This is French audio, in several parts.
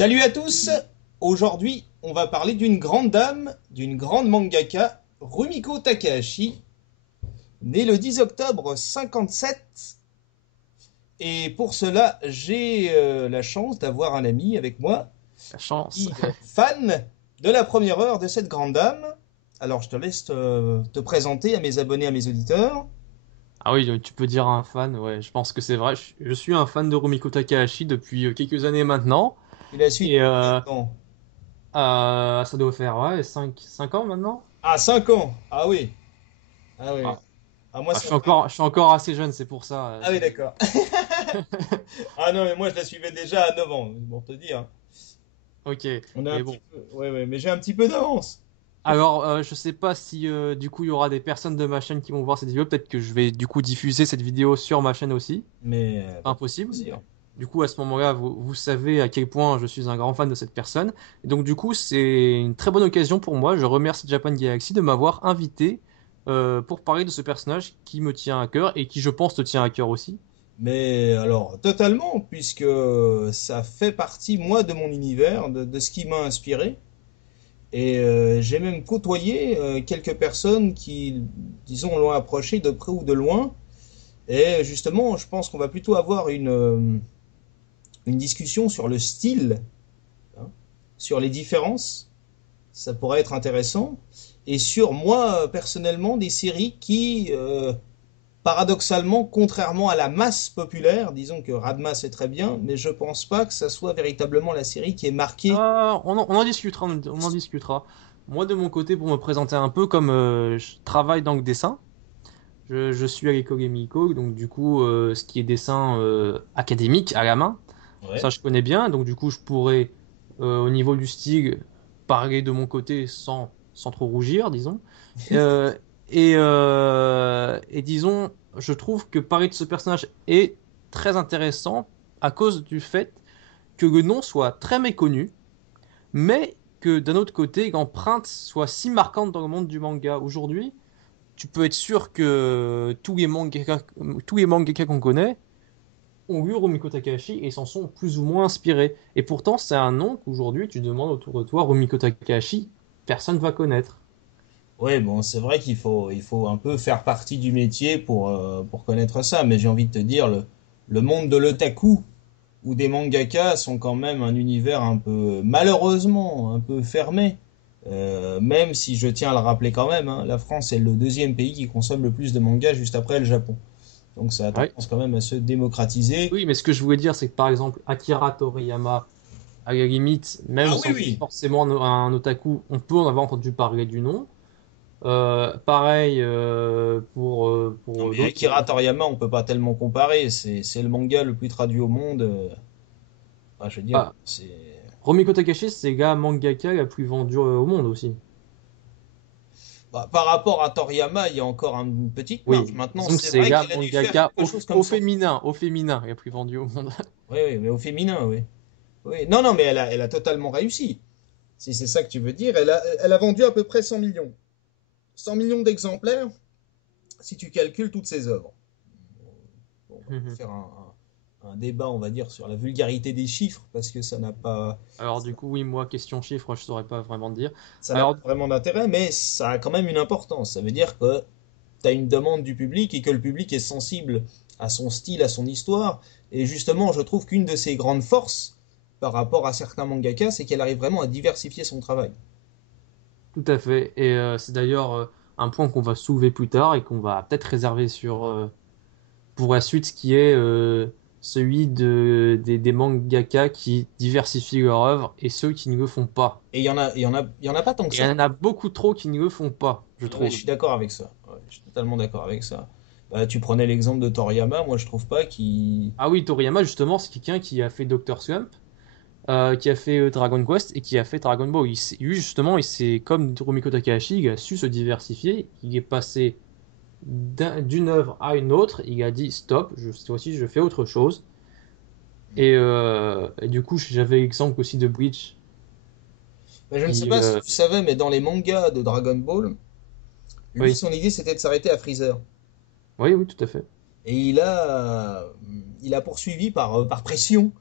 Salut à tous! Aujourd'hui, on va parler d'une grande dame, d'une grande mangaka, Rumiko Takahashi, née le 10 octobre 57. Et pour cela, j'ai la chance d'avoir un ami avec moi La chance. qui est fan de la première heure de cette grande dame. Alors, je te laisse te présenter à mes abonnés, à mes auditeurs. Ah oui, tu peux dire un fan, ouais, je pense que c'est vrai. Je suis un fan de Rumiko Takahashi depuis quelques années maintenant. Tu la suis Et depuis combien de temps? ça doit faire ouais, cinq ans maintenant. Ah, 5 ans! Ah oui! Ah oui. Ah, Ah, moi, ah, ça me fait... je suis encore assez jeune, c'est pour ça. Ah oui, d'accord. Ah non, mais moi, je la suivais déjà à 9 ans, pour te dire. Ok, On a un mais petit bon. peu. Ouais, ouais, mais j'ai un petit peu d'avance. Alors, je sais pas si du coup il y aura des personnes de ma chaîne qui vont voir cette vidéo. Peut-être que je vais du coup diffuser cette vidéo sur ma chaîne aussi. Mais Pas pas de impossible. plaisir. Du coup, à ce moment-là, vous savez à quel point je suis un grand fan de cette personne. Et donc, du coup, c'est une très bonne occasion pour moi. Je remercie Japan Galaxy de m'avoir invité pour parler de ce personnage qui me tient à cœur et qui, je pense, te tient à cœur aussi. Mais alors, totalement, puisque ça fait partie, moi, de mon univers, de ce qui m'a inspiré. Et j'ai même côtoyé quelques personnes qui, disons, l'ont approché de près ou de loin. Et justement, je pense qu'on va plutôt avoir une discussion sur le style, hein, sur les différences. Ça pourrait être intéressant. Et sur moi, personnellement, des séries qui, paradoxalement, contrairement à la masse populaire, disons que Radma c'est très bien, mais je pense pas que ça soit véritablement la série qui est marquée. On en discutera, on en discutera. Moi, de mon côté, pour me présenter un peu, comme je travaille dans le dessin, je suis à l'école Emiko, donc du coup, ce qui est dessin académique à la main, ça Ouais. je connais bien, donc du coup, je pourrais, au niveau du style, parler de mon côté sans trop rougir, disons. Euh, et disons, je trouve que parler de ce personnage est très intéressant à cause du fait que le nom soit très méconnu, mais que d'un autre côté, l'empreinte soit si marquante dans le monde du manga aujourd'hui, tu peux être sûr que tous les mangaka qu'on connaît ont lu Rumiko Takahashi et s'en sont plus ou moins inspirés. Et pourtant, c'est un nom qu'aujourd'hui, tu demandes autour de toi, Rumiko Takahashi, personne ne va connaître. Ouais, bon, c'est vrai qu'il faut un peu faire partie du métier pour connaître ça, mais j'ai envie de te dire, le monde de l'otaku ou des mangakas sont quand même un univers un peu, malheureusement, un peu fermé. Même si je tiens à le rappeler quand même, hein, la France est le deuxième pays qui consomme le plus de mangas juste après le Japon. Donc ça a Ouais. tendance quand même à se démocratiser. Oui, mais ce que je voulais dire, c'est que par exemple, Akira Toriyama, à la limite, même Ah oui, sans être oui. forcément un otaku, on peut en avoir entendu parler du nom. Pareil Non pour mais d'autres. Akira Toriyama, on peut pas tellement comparer. C'est le manga le plus traduit au monde. Enfin, je veux dire, Ah, c'est. Rumiko Takahashi, c'est la mangaka la plus vendue au monde aussi. Bah, par rapport à Toriyama, il y a encore une petite marge. Oui, Maintenant, disons que c'est c'est vrai la qu'il a dû faire mangaka quelque chose comme 100 films. au féminin, la plus vendue au monde. Oui, oui, mais au féminin, oui. Oui. Non, non, mais elle a totalement réussi. Si c'est ça que tu veux dire, elle a vendu à peu près 100 millions. 100 millions d'exemplaires, si tu calcules toutes ses œuvres. Bon, on va pas faire un débat, on va dire, sur la vulgarité des chiffres, parce que Alors du coup, oui, moi, question chiffre, je saurais pas vraiment dire. ça n'a pas Alors, vraiment d'intérêt, mais ça a quand même une importance. Ça veut dire que tu as une demande du public et que le public est sensible à son style, à son histoire. Et justement, je trouve qu'une de ses grandes forces par rapport à certains mangakas, c'est qu'elle arrive vraiment à diversifier son travail. tout à fait. Et c'est d'ailleurs un point qu'on va soulever plus tard et qu'on va peut-être réserver pour la suite, qui est celui des mangaka qui diversifient leur œuvre et ceux qui ne le font pas. Et il y en a pas tant que Et il y ça. en a beaucoup trop qui ne le font pas, je Ouais, je trouve. suis d'accord avec ça. Ouais, je suis totalement d'accord avec ça. Bah, tu prenais l'exemple de Toriyama, moi je trouve pas qu'il. Ah oui, Toriyama, justement, c'est quelqu'un qui a fait Dr. Slump, qui a fait Dragon Quest et qui a fait Dragon Ball. Lui, justement, il s'est, comme Rumiko Takahashi, il a su se diversifier. Il est passé d'une œuvre à une autre. Il a dit stop, cette fois-ci, je fais autre chose. Et du coup, j'avais l'exemple aussi de Bleach, Bah, je ne sais qui, pas si tu savais, mais dans les mangas de Dragon Ball, lui oui, son idée c'était de s'arrêter à Freezer. oui, oui, tout à fait. Et il a poursuivi par pression.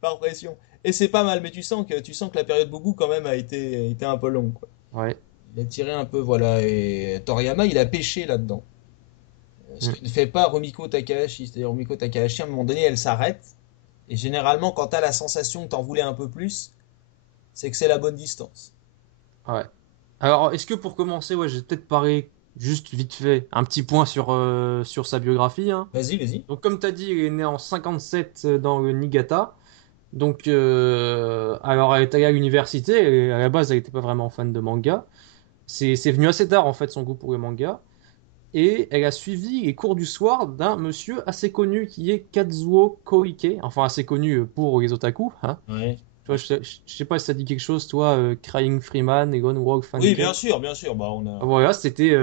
Par pression. Et c'est pas mal, mais tu sens que la période Boubou quand même a été un peu longue, quoi. Ouais. Il a tiré un peu, voilà, et Toriyama, il a pêché là-dedans. Ce Mm. que ne fait pas Rumiko Takahashi. C'est-à-dire Rumiko Takahashi, à un moment donné, elle s'arrête. Et généralement, quand t'as la sensation que t'en voulais un peu plus, c'est que c'est la bonne distance. Ouais. Alors, est-ce que pour commencer, ouais, j'ai peut-être parlé juste vite fait un petit point sur sa biographie, hein. Vas-y, vas-y. Donc, comme tu as dit, il est né en 57 dans le Niigata. Donc, alors, elle est allée à l'université et à la base, elle n'était pas vraiment fan de manga. C'est venu assez tard, en fait, son goût pour le manga. Et elle a suivi les cours du soir d'un monsieur assez connu qui est Kazuo Koike. Enfin, assez connu pour les otaku, hein. Ouais. Tu vois, je sais pas si ça dit quelque chose, toi, Crying Freeman, Egon Walk Oui, Fancake. bien sûr. Voilà, On a c'était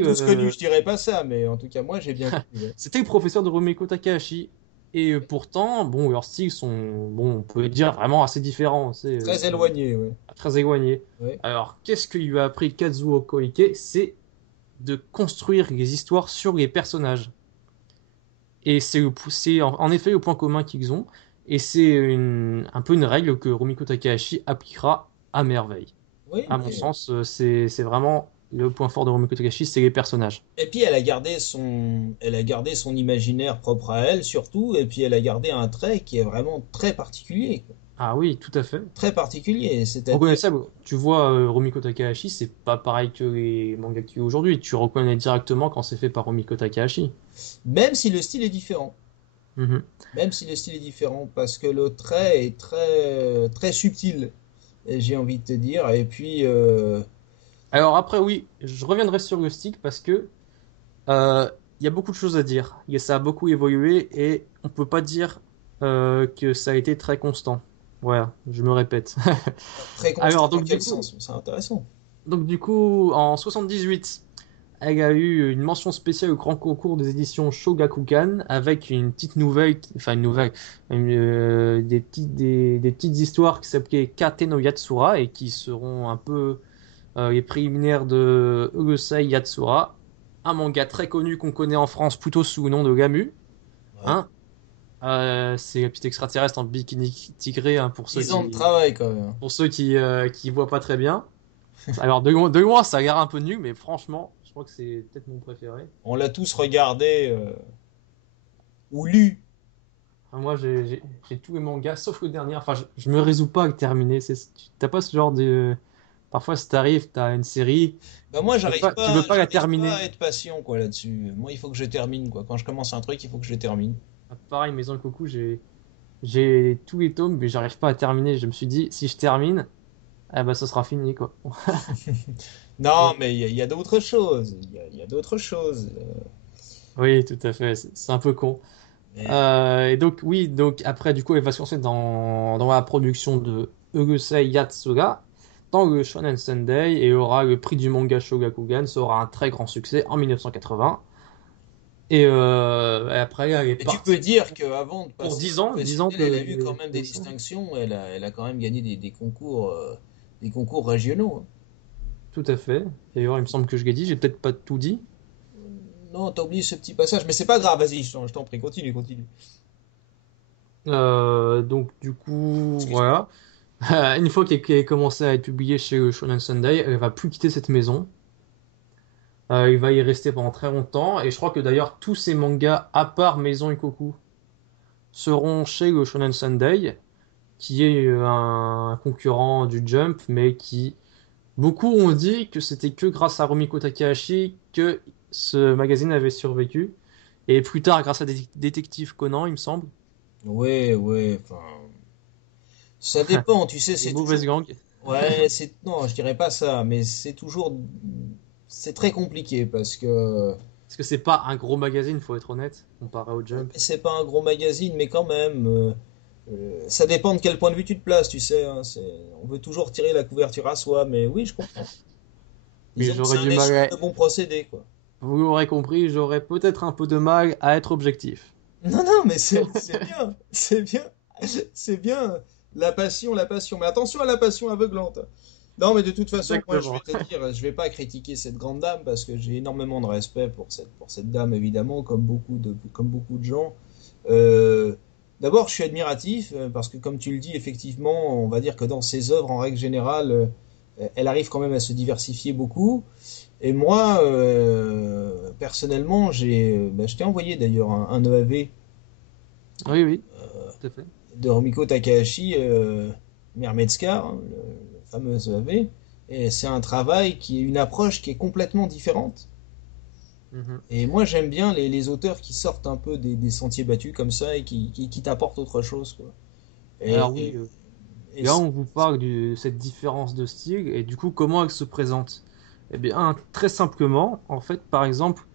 tous connu, le, je dirais pas ça, mais en tout cas, moi, j'ai bien connu. Ouais. c'était le professeur de Rumiko Takahashi. Et pourtant, bon, leurs styles sont, bon, on peut dire vraiment assez différents, Très éloigné, ouais. très éloignés. Ouais. Alors, qu'est-ce que lui a appris Kazuo Koike? C'est de construire les histoires sur les personnages. Et c'est en effet le point commun qu'ils ont. Et c'est un peu une règle que Rumiko Takahashi appliquera à merveille. Oui, À mon sens, c'est vraiment le point fort de Rumiko Takahashi, c'est les personnages. et puis elle a gardé son imaginaire propre à elle surtout, et puis elle a gardé un trait qui est vraiment très particulier, quoi. Ah oui, tout à fait. Très particulier, c'est-à-dire Reconnaissable. Tu vois, Rumiko Takahashi, c'est pas pareil que les mangas qu'il y a aujourd'hui. Tu reconnais directement quand c'est fait par Rumiko Takahashi. même si le style est différent, Mhm. même si le style est différent, parce que le trait est très subtil, et j'ai envie de te dire, et puis Alors après, oui, je reviendrai sur le stick parce que il y a beaucoup de choses à dire. Ça a beaucoup évolué et on peut pas dire que ça a été très constant. Voilà, je me répète. très Alors, constant dans quel sens? C'est intéressant. donc du coup, en 78, elle a eu une mention spéciale au grand concours des éditions Shogakukan avec une petite nouvelle, enfin une nouvelle, des petites histoires qui s'appelaient Kate no Yatsura et qui seront un peu les préliminaires de Urusei Yatsura, un manga très connu qu'on connaît en France plutôt sous le nom de Gamu. Ouais. Hein. C'est la petite extraterrestre en bikini tigré, hein, 10 ans de travail quand même. pour ceux qui voient pas très bien. Alors de loin, ça a l'air un peu nul, mais franchement, je crois que c'est peut-être mon préféré. On l'a tous regardé ou lu. Enfin, moi, j'ai tous les mangas, sauf le dernier. Enfin, je me résous pas à le terminer. T'as pas ce genre de... Parfois, si t'arrives, t'as une série, Bah moi tu veux pas la j'arrive pas terminer. à être patient quoi là-dessus. Moi il faut que je termine quoi. Quand je commence un truc, il faut que je le termine. Ah, pareil, Maison Coucou, j'ai tous les tomes, mais j'arrive pas à terminer. Je me suis dit, si je termine, eh ben, ça sera fini, quoi. Non, Donc, mais il y a d'autres choses. Il y a d'autres choses. oui, tout à fait. C'est un peu con. Mais Et donc, oui, donc après, du coup, elle va se lancer dans la production de Urusei Yatsura dans le Shonen Sunday et aura le prix du manga Shogakukan. Ça aura un très grand succès en 1980. Et après, elle est et tu peux partie dire qu'avant de pour passer 10 ans professionnel, elle a eu quand même des de ça. distinctions. Elle a quand même gagné des concours régionaux, hein. Tout à fait. D'ailleurs, il me semble que je l'ai dit, j'ai peut-être pas tout dit. Non, t'as oublié ce petit passage, mais c'est pas grave. Vas-y, je t'en prie, continue, continue. Donc, du coup, Excuse-moi. voilà. Une fois qu'elle a commencé à être publiée chez le Shonen Sunday, elle va plus quitter cette maison. Il va y rester pendant très longtemps. Et je crois que d'ailleurs, tous ces mangas, à part Maison Ikoku, seront chez le Shonen Sunday, qui est un concurrent du Jump, mais qui... Beaucoup ont dit que c'était que grâce à Rumiko Takahashi que ce magazine avait survécu. Et plus tard, grâce à Détective Conan, il me semble. Ouais, ouais, enfin, ça dépend, tu sais, Les c'est mauvaises toujours. gangs. Ouais, non, je dirais pas ça, mais c'est très compliqué parce que Parce que c'est pas un gros magazine, faut être honnête, comparé au ouais, Jump. c'est pas un gros magazine, mais quand même, ça dépend de quel point de vue tu te places, tu sais, hein, on veut toujours tirer la couverture à soi, mais oui, je comprends. Mais Disons que c'est j'aurais un du mal échange à... de bons procédés, quoi. Vous l'aurez compris, j'aurais peut-être un peu de mal à être objectif. Non, non, mais c'est bien, c'est bien, c'est bien. La passion. Mais attention à la passion aveuglante. Non, mais de toute façon, moi, je vais Exactement. te dire, je vais pas critiquer cette grande dame parce que j'ai énormément de respect pour cette dame, évidemment, comme beaucoup de gens. Euh, D'abord, je suis admiratif parce que, comme tu le dis, effectivement, on va dire que dans ses œuvres, en règle générale, elle arrive quand même à se diversifier beaucoup. Et moi, personnellement, je t'ai envoyé d'ailleurs un EAV Oui, oui, tout à fait. de Rumiko Takahashi, Mermaid Scar, hein, le fameux EAV. Et c'est un travail qui est une approche qui est complètement différente. Mhm. Et moi, j'aime bien les auteurs qui sortent un peu des sentiers battus comme ça et qui t'apportent autre chose, quoi. Alors Et, oui, et, et là c'est- on vous parle de cette différence de style et du coup comment elle se présente? Eh bien, très simplement, en fait, par exemple,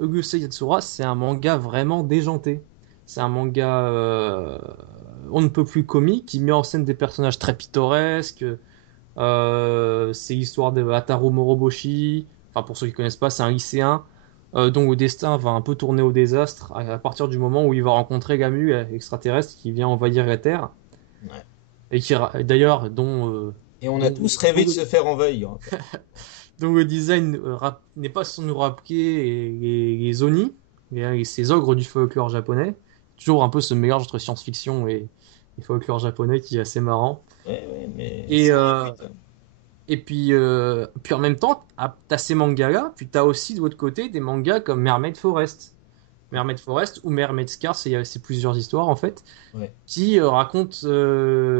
Ogusei Yatsura, c'est un manga vraiment déjanté. C'est un manga on ne peut plus comique, qui met en scène des personnages très pittoresques. C'est l'histoire de Ataru Moroboshi. Enfin, pour ceux qui connaissent pas, c'est un lycéen dont le destin va un peu tourner au désastre à partir du moment où il va rencontrer Gamu, extraterrestre, qui vient envahir la Terre. ouais. Et qui, d'ailleurs, Et on a dont, tous rêvé dont de se faire envahir, hein. dont le design n'est pas sans nous rappeler les Oni, ces ogres du folklore japonais. Toujours un peu ce mélange entre science-fiction et folklore japonais qui est assez marrant. Ouais, ouais, mais Et, ça euh, recrute, hein. puis en même temps, t'as ces mangas-là, puis t'as aussi de l'autre côté des mangas comme Mermaid Forest. Mermaid Forest ou Mermaid Scar, c'est plusieurs histoires en fait, Ouais. qui racontent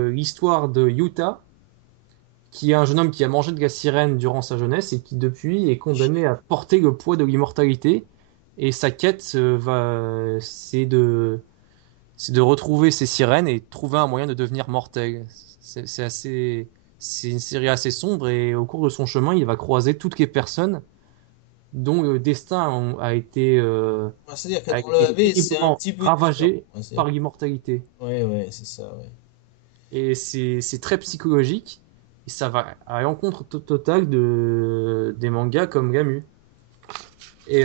l'histoire de Yuta, qui est un jeune homme qui a mangé de la sirène durant sa jeunesse et qui depuis est condamné à porter le poids de l'immortalité. Et sa quête c'est de retrouver ces sirènes et trouver un moyen de devenir mortel. C'est assez, c'est une série assez sombre et au cours de son chemin, il va croiser toutes les personnes dont le destin Ah, c'est-à-dire que a dans le été AV, c'est un terriblement petit peu différent. ravagé par l'immortalité. Ouais, ouais, c'est ça, ouais. Et c'est très psychologique. Et ça va à l'encontre totale des mangas comme Gamu. Et il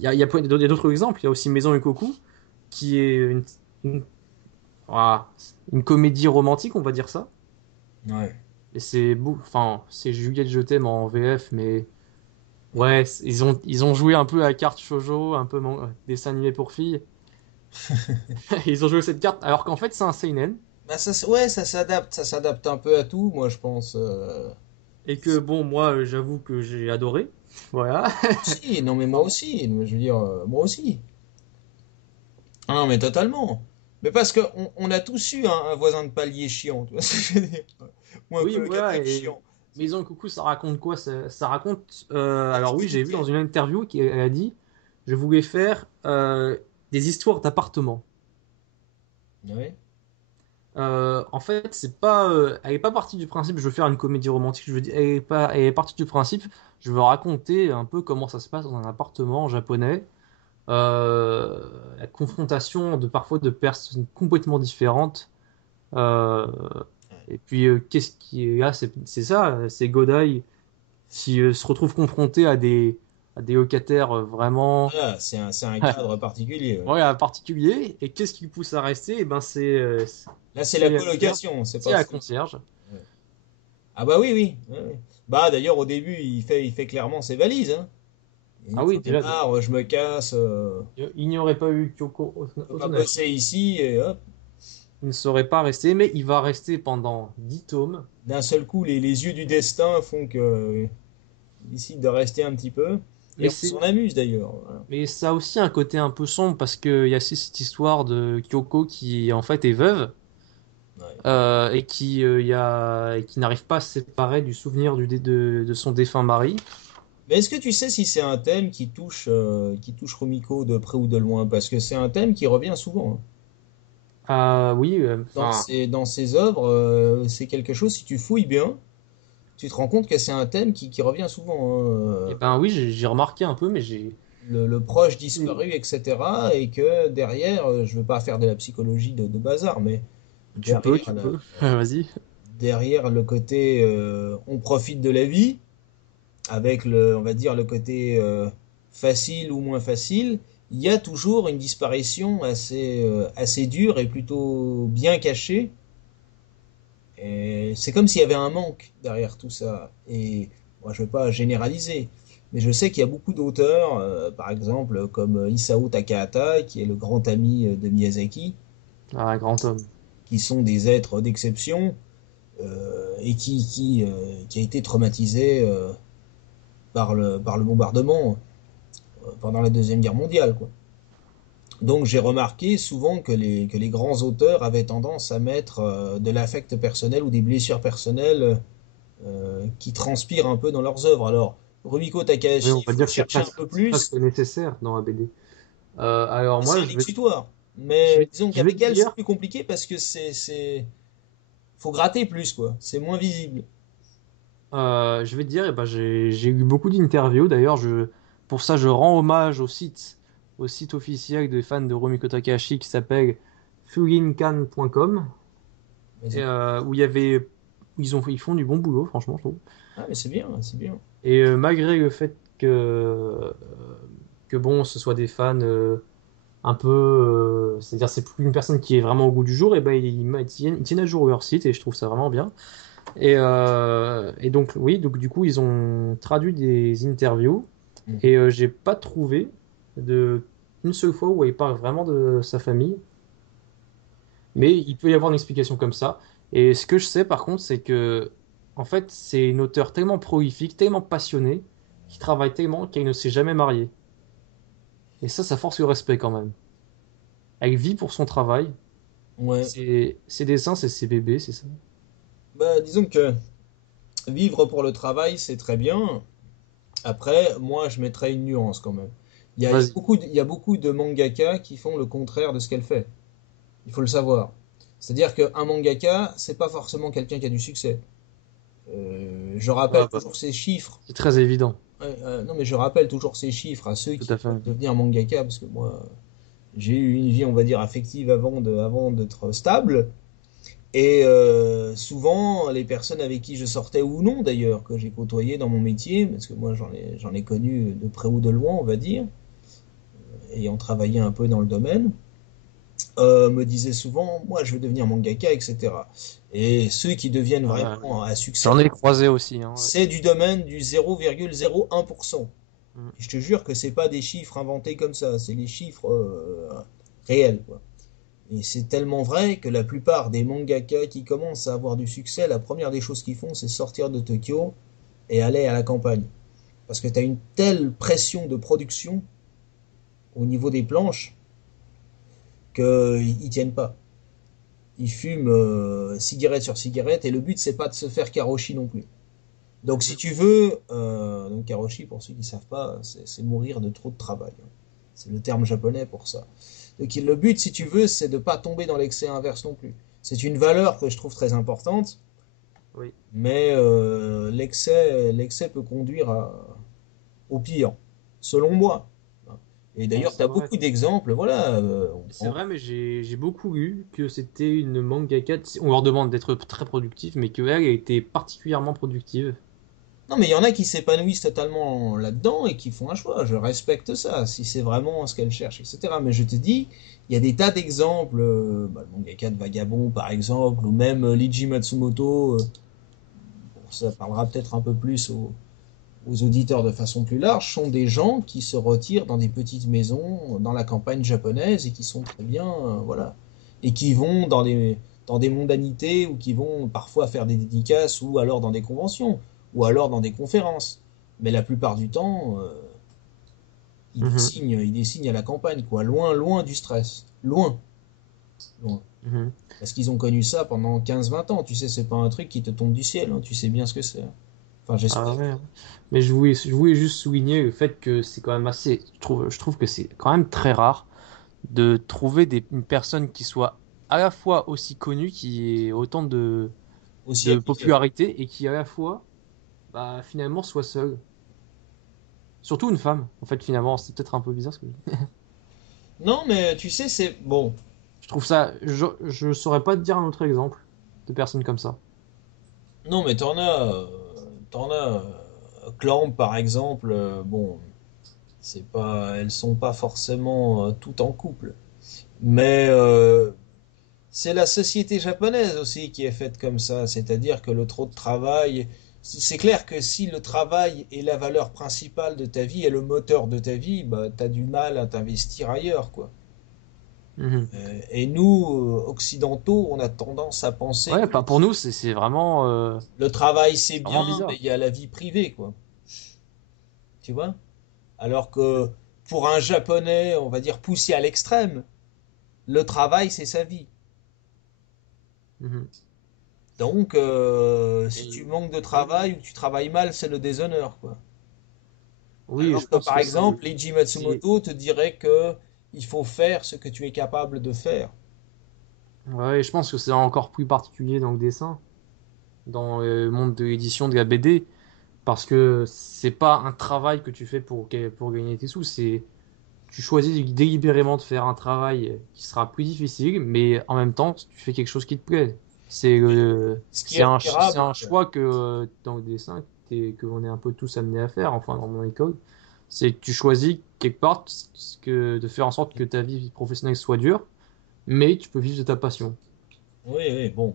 y a d'autres exemples. Il y a aussi Maison Ikoku, qui est une, voilà, une comédie romantique, on va dire ça. Ouais. Et enfin, c'est Juliette Je t'aime en VF, mais ouais, ils ont joué un peu à la carte shoujo, un peu dessin animé pour filles. Ils ont joué cette carte, alors qu'en fait, c'est un seinen. Bah ouais, ça s'adapte un peu à tout, moi je pense. Et que bon, moi, j'avoue que j'ai adoré. Voilà. Si, non mais moi aussi, je veux dire, moi aussi. Ah non mais totalement. Mais parce que on a tous eu un voisin de palier chiant, tu vois ce que je veux dire. Ou un Oui, voilà. colocataire chiant. Maison Coucou, ça raconte quoi? Ça raconte. Alors Tu oui, te j'ai vu dans niquais. une interview qu'elle a dit, je voulais faire des histoires d'appartements. Ouais. En fait, elle est pas partie du principe, je veux faire une comédie romantique. Je veux dire, elle est partie du principe, je veux raconter un peu comment ça se passe dans un appartement japonais. La confrontation de parfois de personnes complètement différentes. Euh, et puis, qu'est-ce qui est là? C'est ça, c'est Godai qui se retrouve confronté à des locataires vraiment Voilà, c'est un cadre particulier, ouais. ouais, particuliers. Et qu'est-ce qui le pousse à rester? Eh ben, Là c'est la c'est la concierge. colocation, c'est C'est pas. la concierge. Ouais. Ah bah oui, oui. Ouais, ouais. Bah d'ailleurs au début il fait clairement ses valises, hein. Ah J'en oui, ai déjà, marre, je me casse, il n'y aurait pas eu Kyoko je peux pas Otonashi. bosser ici et hop. Il ne serait pas resté, mais il va rester pendant 10 tomes. D'un seul coup les yeux du destin font que il décide de rester un petit peu. Et Mais on s'en amuse d'ailleurs, voilà. ça a aussi un côté un peu sombre parce qu'il y a aussi cette histoire de Kyoko qui en fait est veuve Ouais. et qui n'arrive pas à se séparer du souvenir de son défunt mari. Mais est-ce que tu sais si c'est un thème qui touche Rumiko de près ou de loin? Parce que c'est un thème qui revient souvent, hein. Ah oui, enfin, Dans ses œuvres, c'est quelque chose, si tu fouilles bien, tu te rends compte que c'est un thème qui revient souvent, hein. eh ben oui, j'ai remarqué un peu, mais Le proche disparu, etc. Et que derrière, je veux pas faire de la psychologie de bazar, mais tu derrière, peux, vas-y. derrière le côté on profite de la vie, avec on va dire le côté facile ou moins facile, il y a toujours une disparition assez dure et plutôt bien cachée. Et c'est comme s'il y avait un manque derrière tout ça. Et moi, je ne veux pas généraliser, mais je sais qu'il y a beaucoup d'auteurs, par exemple comme Isao Takahata, qui est le grand ami de Miyazaki, Ah, grand homme. qui sont des êtres d'exception et qui a été traumatisé par le bombardement pendant la Deuxième Guerre mondiale, quoi. Donc j'ai remarqué souvent que les grands auteurs avaient tendance à mettre de l'affect personnel ou des blessures personnelles qui transpirent un peu dans leurs œuvres. Alors, Rumiko Oui, Takahashi, on il va faut dire que chercher un peu c'est presque plus, nécessaire dans la BD. Alors c'est moi, un exutoire. je Mais vais, disons je vais qu'avec te elle, c'est dire, plus compliqué parce que faut gratter plus, quoi. C'est moins visible. eh ben, j'ai eu beaucoup d'interviews. D'ailleurs, pour ça, je rends hommage au site officiel des fans de Rumiko Takahashi qui s'appelle furinkan.com, Vas-y. où il y avait, ils font du bon boulot, franchement, je trouve. Ah, mais c'est bien, c'est bien. Et malgré le fait que bon, ce soit des fans un peu, c'est-à-dire c'est plus une personne qui est vraiment au goût du jour, et ben ils tiennent à jour leur site et je trouve ça vraiment bien. Et donc oui, donc du coup ils ont traduit des interviews Mhm. et j'ai pas trouvé de une seule fois où il parle vraiment de sa famille, mais il peut y avoir une explication comme ça. Et ce que je sais par contre, c'est que en fait c'est une auteure tellement prolifique, tellement passionnée, qui travaille tellement qu'elle ne s'est jamais mariée. Et ça force le respect quand même. Elle vit pour son travail. Ouais. Ses dessins, c'est ses bébés, c'est ça. Bah, disons que vivre pour le travail, c'est très bien. Après, moi, je mettrais une nuance quand même. Vas-y. Il y a beaucoup de mangaka qui font le contraire de ce qu'elle fait. Il faut le savoir. C'est-à-dire qu'un mangaka, c'est pas forcément quelqu'un qui a du succès. Je rappelle Ah, bah, toujours ces chiffres. c'est très évident, Non, mais je rappelle toujours ces chiffres à ceux tout qui à fait. veulent devenir mangaka, parce que moi, j'ai eu une vie, on va dire, affective avant d'être stable. Et souvent, les personnes avec qui je sortais, ou non d'ailleurs, que j'ai côtoyé dans mon métier, parce que moi j'en ai connu de près ou de loin, on va dire, ayant travaillé un peu dans le domaine, me disaient souvent, moi je veux devenir mangaka, etc. Et ceux qui deviennent Ah, vraiment à j'en succès, ai croisé aussi, hein, ouais. c'est du domaine du 0,01%. Mm. Je te jure que c'est pas des chiffres inventés comme ça, c'est les chiffres réels, quoi. Et c'est tellement vrai que la plupart des mangaka qui commencent à avoir du succès, la première des choses qu'ils font, c'est sortir de Tokyo et aller à la campagne. Parce que tu as une telle pression de production au niveau des planches qu'ils tiennent pas. Ils fument cigarette sur cigarette et le but c'est pas de se faire karoshi non plus. Donc si Mhm. tu veux, donc karoshi pour ceux qui savent pas, c'est mourir de trop de travail. C'est le terme japonais pour ça. Donc le but si tu veux, c'est de ne pas tomber dans l'excès inverse non plus. C'est une valeur que je trouve très importante, Oui. mais l'excès peut conduire au pire, selon moi. Et Bon, d'ailleurs, tu c'est as vrai. beaucoup d'exemples, voilà. C'est vrai, mais j'ai beaucoup lu que c'était une mangaka. On leur demande d'être très productif, mais qu'elle était particulièrement productive. Non, mais il y en a qui s'épanouissent totalement là-dedans et qui font un choix. Je respecte ça, si c'est vraiment ce qu'elles cherchent, etc. Mais je te dis, il y a des tas d'exemples. Le mangaka de Vagabond, par exemple, ou même Leiji Matsumoto. Bon, ça parlera peut-être un peu plus aux auditeurs de façon plus large, sont des gens qui se retirent dans des petites maisons dans la campagne japonaise et qui sont très bien, voilà. Et qui vont dans des mondanités ou qui vont parfois faire des dédicaces ou alors dans des conventions ou alors dans des conférences. Mais la plupart du temps, Mhm. ils dessinent à la campagne, quoi. Loin, loin du stress. Loin, loin. Mhm. Parce qu'ils ont connu ça pendant 15-20 ans. Tu sais, c'est pas un truc qui te tombe du ciel, hein. Tu sais bien ce que c'est. Enfin, Ah j'espère. ouais. Mais je voulais juste souligner le fait que c'est quand même assez. Je trouve que c'est quand même très rare de trouver une personne qui soit à la fois aussi connue, qui ait autant Aussi de appliqué. popularité et qui à la fois, bah, finalement, soit seule. Surtout une femme. En fait, finalement, c'est peut-être un peu bizarre ce que je dis. Non, mais tu sais, c'est bon. Je trouve ça. Je saurais pas te dire un autre exemple de personnes comme ça. Non, mais t'en as. Clamp, par exemple, bon, c'est pas, elles sont pas forcément toutes en couple, mais c'est la société japonaise aussi qui est faite comme ça, c'est-à-dire que le trop de travail, c'est clair que si le travail est la valeur principale de ta vie et le moteur de ta vie, bah t'as du mal à t'investir ailleurs, quoi. Mhm. Et nous, occidentaux, on a tendance à penser Ouais, que pas pour nous, c'est vraiment, le travail c'est vraiment bien, mais bizarre. il y a la vie privée, quoi. Tu vois? Alors que pour un Japonais, on va dire poussé à l'extrême, le travail c'est sa vie. Mhm. Donc, si tu Et manques de ouais. travail ou que tu travailles mal, c'est le déshonneur, quoi. Oui, je Alors que pense par que exemple, Leiji c'est- Matsumoto te dirait que il faut faire ce que tu es capable de faire. ouais, je pense que c'est encore plus particulier dans le dessin, dans le monde de l'édition de la BD, parce que c'est pas un travail que tu fais pour gagner tes sous, c'est tu choisis délibérément de faire un travail qui sera plus difficile, mais en même temps, tu fais quelque chose qui te plaît. Ce qui est C'est admirable, un choix que dans le dessin, que on est un peu tous amenés à faire, enfin dans mon école, c'est que tu choisis quelque part de faire en sorte que ta vie professionnelle soit dure, mais tu peux vivre de ta passion. oui, oui, bon,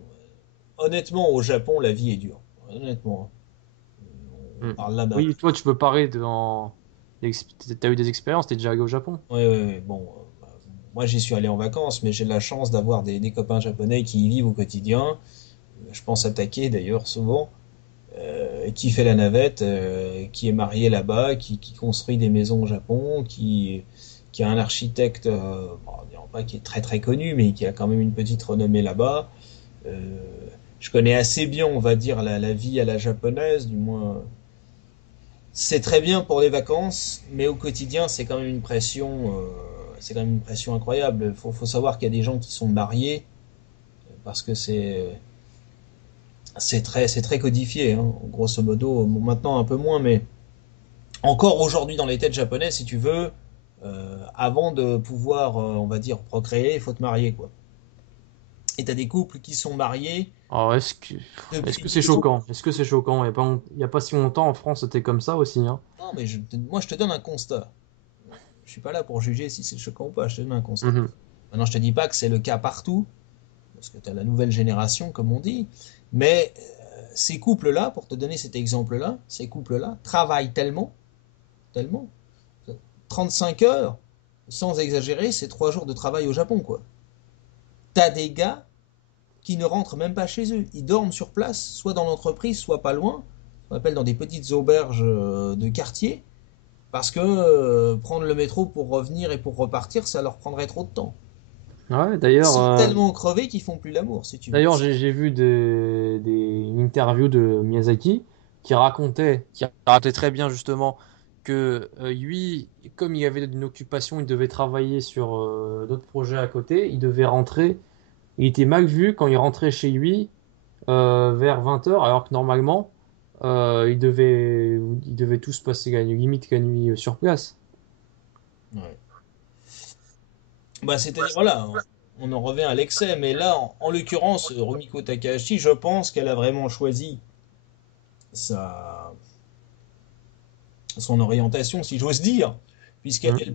honnêtement, au Japon, la vie est dure. Honnêtement, on Mm. parle là d'un. Oui, toi, tu peux parler t'as eu des expériences, t'es déjà allé au Japon. Oui, oui, oui, bon, bah, moi j'y suis allé en vacances, mais j'ai de la chance d'avoir des copains japonais qui y vivent au quotidien. Je pense à Take d'ailleurs souvent, qui fait la navette, qui est marié là-bas, qui construit des maisons au Japon, qui a un architecte, bon, on dirait pas qui est très très connu, mais qui a quand même une petite renommée là-bas. Euh, je connais assez bien, on va dire, la vie à la japonaise, du moins. C'est très bien pour les vacances, mais au quotidien, c'est quand même une pression incroyable. Faut savoir qu'il y a des gens qui sont mariés parce que c'est très codifié, hein, grosso modo. Bon, maintenant un peu moins, mais encore aujourd'hui dans les têtes japonaises, si tu veux, avant de pouvoir, on va dire, procréer, il faut te marier, quoi. Et t'as des couples qui sont mariés Alors, est-ce depuis que c'est 10 jours. choquant? Est-ce que c'est choquant? Il y a pas si longtemps en France, c'était comme ça aussi, hein. Non, mais moi, je te donne un constat. Je suis pas là pour juger si c'est choquant ou pas, je te donne un constat. Mhm. Maintenant, je te dis pas que c'est le cas partout, parce que tu as la nouvelle génération, comme on dit, mais ces couples-là, pour te donner cet exemple-là, ces couples-là travaillent tellement, tellement, 35 heures, sans exagérer, c'est 3 jours de travail au Japon, quoi. T'as des gars qui ne rentrent même pas chez eux. Ils dorment sur place, soit dans l'entreprise, soit pas loin. On appelle dans des petites auberges de quartier, parce que prendre le métro pour revenir et pour repartir, ça leur prendrait trop de temps. Ouais, Ils sont tellement crevés qu'ils font plus l'amour, si tu veux. d'ailleurs, j'ai vu une interview de Miyazaki qui racontait très bien justement que lui, comme il avait une occupation, il devait travailler sur d'autres projets à côté, il devait rentrer. Il était mal vu quand il rentrait chez lui vers 20 heures, alors que normalement, il devait tous passer limite la nuit sur place. Ouais. Bah, c'est-à-dire, voilà, on en revient à l'excès, mais là, en l'occurrence, Rumiko Takahashi, je pense qu'elle a vraiment choisi sa, son orientation, si j'ose dire, Hmm. elle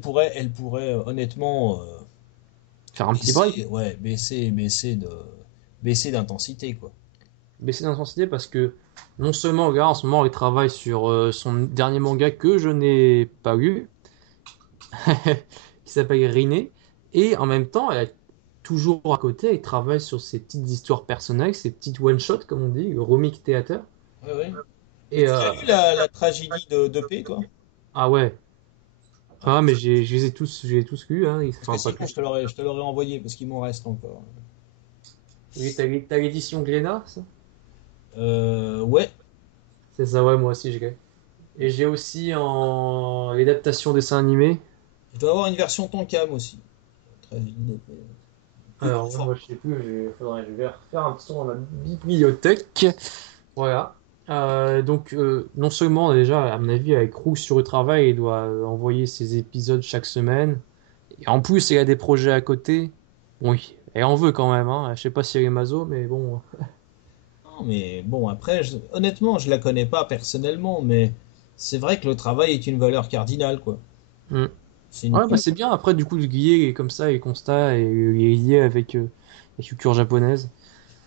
pourrait honnêtement Faire un petit break. baisser d'intensité, quoi. Baisser d'intensité parce que non seulement le gars en ce moment il travaille sur son dernier manga que je n'ai pas lu, qui s'appelle Rinne, et en même temps, elle a toujours à côté, il travaille sur ses petites histoires personnelles, ses petites one-shots comme on dit, le Romic Theater. Ouais, ouais. Et Et tu l'as lu la tragédie de paix, toi? ah ouais, Ouais. ah mais je les ai tous, j'ai tous lus, hein. Parce que Enfin pas sinon, tous. je te l'aurais envoyé, parce qu'il m'en reste encore. Oui, t'as l'édition Glénat, ça? Ouais, C'est ça, ouais, moi aussi je l'ai. Et j'ai aussi en l'adaptation dessin animé. je dois avoir une version Tonkam aussi. Tragédie de paix. Plus grand Alors, format. moi, je sais plus, je vais refaire un petit tour dans la bibliothèque. Voilà. Non seulement, déjà, à mon avis, avec Roux sur le travail, il doit envoyer ses épisodes chaque semaine. Et en plus, il a des projets à côté. Oui, et on veut quand même, hein. Je sais pas si elle est maso, mais bon. Non, mais bon, après, honnêtement, je la connais pas personnellement, mais c'est vrai que le travail est une valeur cardinale, quoi. Hmm. C'est une... Ouais, bah c'est bien, après, du coup, de lier comme ça, les constats, et les lier avec la culture japonaise.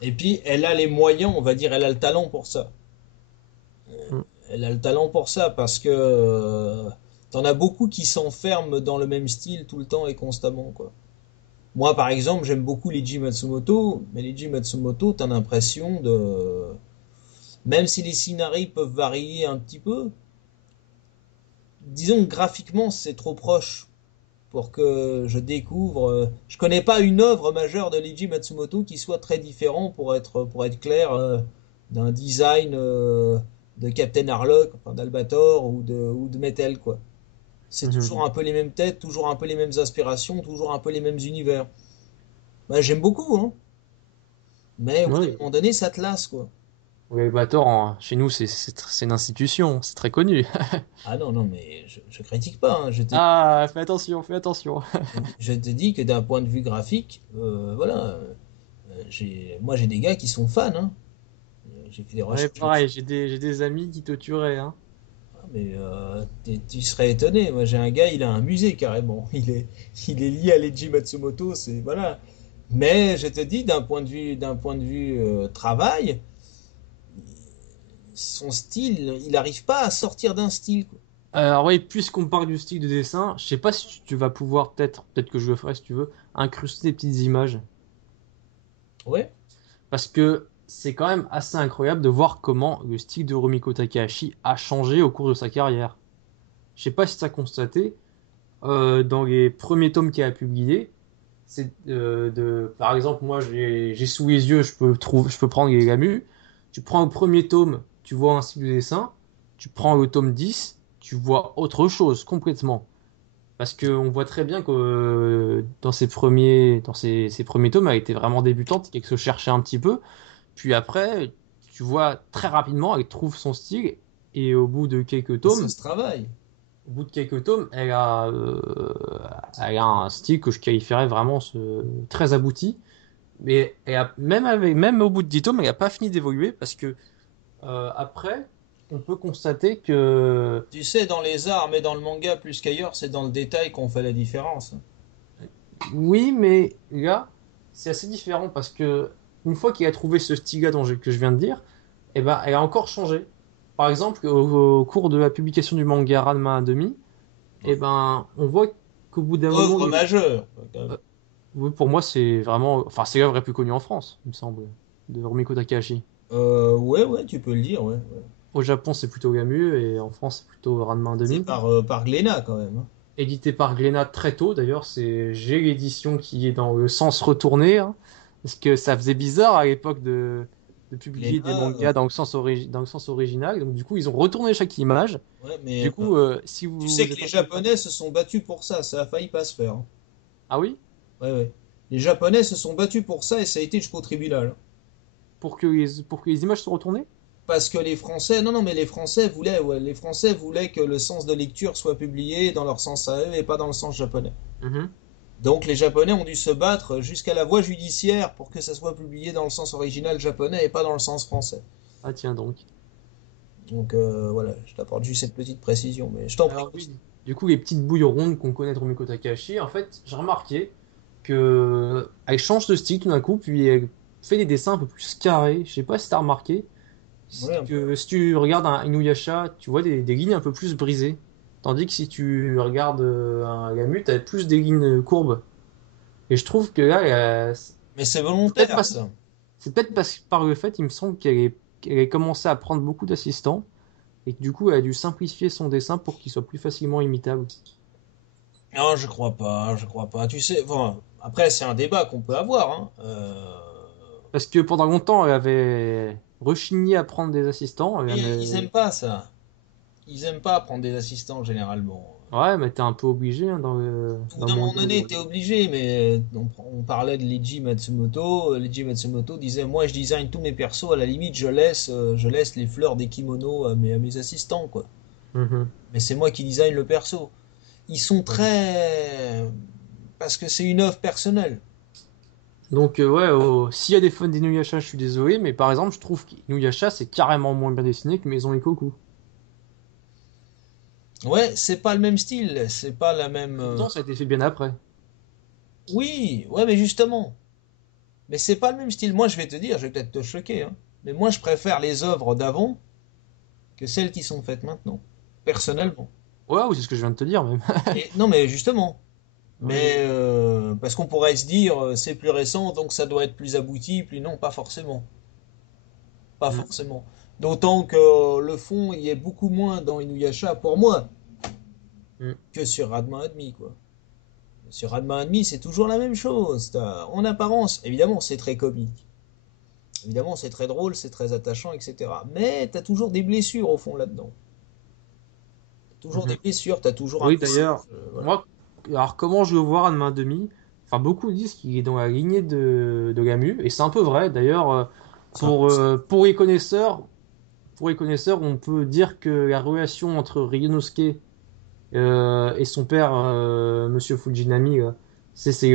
Et puis, elle a les moyens, on va dire, elle a le talent pour ça. Hmm. Elle a le talent pour ça parce que t'en as beaucoup qui s'enferment dans le même style tout le temps et constamment, quoi. Moi, par exemple, j'aime beaucoup Leiji Matsumoto, mais Leiji Matsumoto, t'as l'impression de... Même si les scénarios peuvent varier un petit peu, disons que graphiquement, c'est trop proche pour que je découvre. Je connais pas une œuvre majeure de Leiji Matsumoto qui soit très différent pour être clair d'un design de Captain Harlock, enfin d'Albator ou de Metal quoi. C'est toujours Mhm. un peu les mêmes têtes, toujours un peu les mêmes inspirations, toujours un peu les mêmes univers. Bah, j'aime beaucoup, hein, mais au bout d'un Oui, moment donné, ça te lasse quoi. oui, Bator, chez nous, c'est une institution, c'est très connu. Ah non, non, mais je critique pas, hein, Ah, fais attention, fais attention. je te dis que d'un point de vue graphique, voilà, moi j'ai des gars qui sont fans, hein. J'ai fait des Ouais, recherches là-dessus. pareil, j'ai des amis qui te tueraient, hein. Ah, mais tu serais étonné. Moi, j'ai un gars, il a un musée carrément. Il est lié à Leiji Matsumoto, c'est voilà. Mais je te dis, d'un point de vue travail, son style, il n'arrive pas à sortir d'un style, quoi. Alors oui, puisqu'on parle du style de dessin, je sais pas si tu vas pouvoir, peut-être que je le ferai si tu veux, incruster des petites images. Ouais. Parce que c'est quand même assez incroyable de voir comment le style de Rumiko Takahashi a changé au cours de sa carrière. Je sais pas si tu as constaté, dans les premiers tomes qu'il a publiés, par exemple, moi j'ai sous les yeux, je peux prendre les Gamu. Tu prends le premier tome, tu vois un style de dessin. Tu prends le tome 10, tu vois autre chose complètement. Parce qu'on voit très bien que dans ses premiers tomes, elle était vraiment débutante, qu'elle se cherchait un petit peu. Puis après, tu vois très rapidement, elle trouve son style. Et Et ça se travaille. au bout de quelques tomes, elle a un style que je qualifierais vraiment très abouti. Mais même au bout de 10 tomes, elle n'a pas fini d'évoluer parce que après, on peut constater que Tu sais, dans les arts, mais dans le manga plus qu'ailleurs, c'est dans le détail qu'on fait la différence. oui, mais là, c'est assez différent parce que une fois qu'il a trouvé ce style-là que je viens de dire, eh ben, elle a encore changé. Par exemple, au cours de la publication du manga Ranma 1,5, eh ben, on voit qu'au bout d'un moment, Œuvre majeure. euh, oui, pour moi, c'est vraiment, enfin, c'est l'œuvre la plus connue en France, il me semble, de Rumiko Takahashi. Ouais, ouais, tu peux le dire, ouais, ouais. Au Japon, c'est plutôt Gamu et en France, c'est plutôt Ranma C'est 1,5. par Glénat quand même, hein. Édité par Glénat très tôt, d'ailleurs, j'ai l'édition qui est dans le sens retourné, hein, parce que ça faisait bizarre à l'époque de publier des Glénat, mangas dans le sens original. Donc du coup, ils ont retourné chaque image. ouais, mais Du coup, si tu vous sais que êtes les un peu fan... Japonais se sont battus pour ça a failli pas se faire, hein. Ah oui? Ouais, ouais. Les Japonais se sont battus pour ça et ça a été jusqu'au tribunal. Pour que les images soient retournées? Parce que les Français, non, non, mais les Français voulaient, ouais, les Français voulaient que le sens de lecture soit publié dans leur sens à eux et pas dans le sens japonais. Mhm. Donc les Japonais ont dû se battre jusqu'à la voie judiciaire pour que ça soit publié dans le sens original japonais et pas dans le sens français. Ah tiens donc. Donc voilà, je t'apporte juste cette petite précision, mais je t'en prie. Alors oui, du coup, les petites bouilles rondes qu'on connaît de Rumiko Takahashi, en fait, j'ai remarqué que elle change de style tout d'un coup, puis elle fait des dessins un peu plus carrés. Je sais pas si t'as remarqué. Ouais, un peu. Que si tu regardes un Inuyasha, tu vois des lignes un peu plus brisées. Tandis que si tu regardes un Gamut, t'as plus des lignes courbes. Et je trouve que là, Mais c'est c'est peut-être volontaire pas, ça. c'est peut-être par le fait, il me semble qu'elle ait commencé à prendre beaucoup d'assistants et que du coup, elle a dû simplifier son dessin pour qu'il soit plus facilement imitable. Non, je crois pas, je crois pas. Tu sais, bon, après c'est un débat qu'on peut avoir, hein. Parce que pendant longtemps, elle avait rechigné à prendre des assistants. Mais ils aiment pas ça. Ils aiment pas prendre des assistants généralement. Ouais, mais t'es un peu obligé hein, Au bout dans le d'un monde moment donné, d'aujourd'hui. t'es obligé, mais on parlait de Leiji Matsumoto. Leiji Matsumoto disait, moi je design tous mes persos, à la limite je laisse les fleurs des kimonos à mes assistants, quoi. Mhm. Mais c'est moi qui design le perso. Ils sont très... Parce que c'est une œuvre personnelle. Donc, ouais, s'il y a des fans d'Inuyasha, je suis désolé, mais par exemple, je trouve qu'Inuyasha, c'est carrément moins bien dessiné que Maison Ikoku. Ouais, c'est pas le même style, c'est pas la même... Pourtant, ça a été fait bien après. Oui, ouais, mais justement. Mais c'est pas le même style. Moi, je vais te dire, je vais peut-être te choquer, hein, mais moi, je préfère les œuvres d'avant que celles qui sont faites maintenant. Personnellement. Ouais, oui, c'est ce que je viens de te dire, même. Et non, mais justement. Oui. Mais parce qu'on pourrait se dire c'est plus récent donc ça doit être plus abouti, plus non, pas forcément. Pas Mm. forcément. D'autant que le fond y est beaucoup moins dans Inuyasha pour moi Mm. que sur Ranma Admi quoi. Sur Ranma Admi c'est toujours la même chose. En apparence, évidemment c'est très comique. Évidemment c'est très drôle, c'est très attachant, etc. Mais t'as toujours des blessures au fond là-dedans. Toujours des Mhm. blessures, t'as toujours un Oui, message. d'ailleurs, Voilà. moi, alors comment je le vois à main demi? Enfin, beaucoup disent qu'il est dans la lignée de Gamu, et c'est un peu vrai. D'ailleurs, C'est un peu ça. pour les connaisseurs, on peut dire que la relation entre Ryunosuke et son père, Monsieur Fujinami, c'est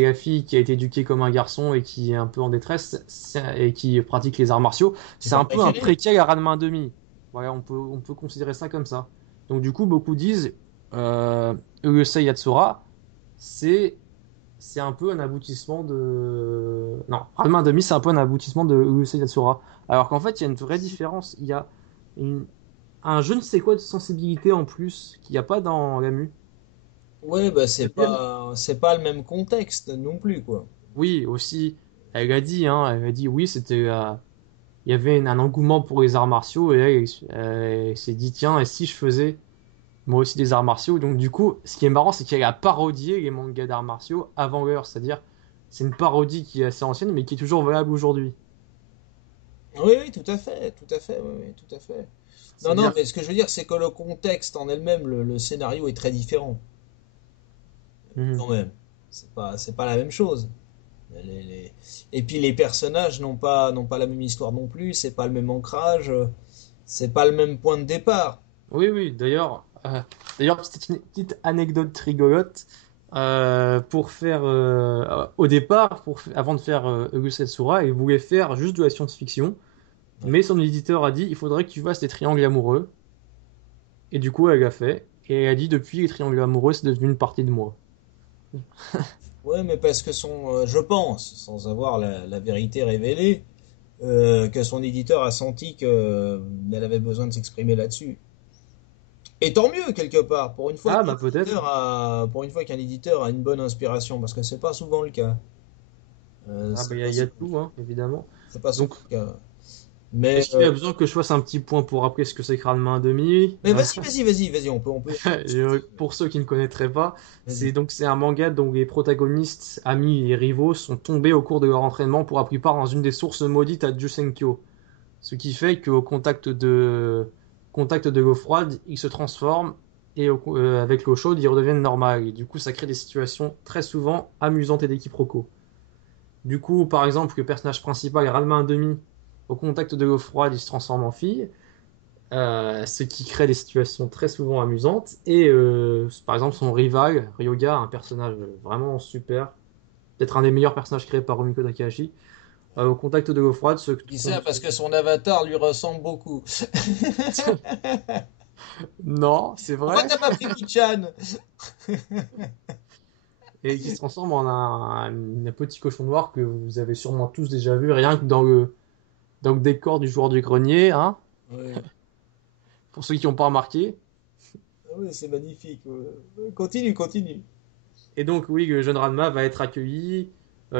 la fille qui a été éduquée comme un garçon et qui est un peu en détresse et qui pratique les arts martiaux. Tu C'est t'as un peu un préféré? préquel à Ranma 1/2. Voilà, on peut considérer ça comme ça. Donc du coup, beaucoup disent Urusei Yatsura, c'est c'est un peu un aboutissement de... Non, Ranma 1/2, c'est un peu un aboutissement de Urusei Yatsura. Alors qu'en fait, il y a une vraie différence. Il y a une, un je ne sais quoi de sensibilité en plus qu'il n'y a pas dans Gamu. Ouais, bah C'est-à-dire- c'est pas le même contexte non plus quoi. Oui, aussi, elle a dit oui, il y avait un engouement pour les arts martiaux et elle s'est dit, tiens, et si je faisais moi aussi des arts martiaux? Donc du coup, ce qui est marrant, c'est qu'elle a parodié les mangas d'arts martiaux avant l'heure, c'est-à-dire c'est une parodie qui est assez ancienne, mais qui est toujours valable aujourd'hui. Oui, oui, tout à fait, oui, oui, tout à fait. Non, non, C'est-à-dire, mais ce que je veux dire, c'est que le contexte en elle-même, le scénario est très différent, Mhm. quand même. C'est pas la même chose. Et puis les personnages n'ont pas la même histoire non plus, c'est pas le même ancrage, c'est pas le même point de départ. Oui, oui, d'ailleurs, c'était une petite anecdote rigolote. Pour faire, au départ, avant de faire Urusei Sura, il voulait faire juste de la science-fiction, Ouais. mais son éditeur a dit, il faudrait que tu fasses des triangles amoureux, et du coup, elle l'a fait, et elle a dit, depuis, les triangles amoureux, c'est devenu une partie de moi. Ouais, mais parce que je pense, sans avoir la vérité révélée, que son éditeur a senti qu'elle avait besoin de s'exprimer là-dessus. Et tant mieux quelque part, Ah, bah peut-être. pour une fois qu'un éditeur a une bonne inspiration, parce que c'est pas souvent le cas. Ah, bah C'est pas il y a souvent, tout, hein, évidemment. c'est pas souvent Donc, le cas. Mais est-ce qu'il y a besoin que je fasse un petit point pour rappeler ce que c'est que Ranma 1/2? vas-y, on peut y aller petit à petit. Pour ceux qui ne connaîtraient pas, Vas-y. c'est un manga dont les protagonistes, amis et rivaux sont tombés au cours de leur entraînement pour la plupart dans une des sources maudites à Jusenkyo. Ce qui fait qu'au contact de l'eau froide, ils se transforment et avec l'eau chaude, ils redeviennent normales. Et du coup, ça crée des situations très souvent amusantes et des quiproquos. Du coup, par exemple, le personnage principal, Ranma 1/2, au contact de l'eau froide, il se transforme en fille, ce qui crée des situations très souvent amusantes. Et par exemple, son rival, Ryoga, un personnage vraiment super, peut-être un des meilleurs personnages créés par Rumiko Takahashi, au contact de l'eau froide, Dis ça parce que son avatar lui ressemble beaucoup. Non, c'est Pourquoi vrai. t'as pas pris Pichan? Et qui se transforme en un petit cochon noir que vous avez sûrement tous déjà vu, rien que dans le décor du joueur du grenier, hein, Oui, pour ceux qui n'ont pas remarqué. oui, c'est magnifique. Continue, continue. Et donc, oui, le jeune Ranma va être accueilli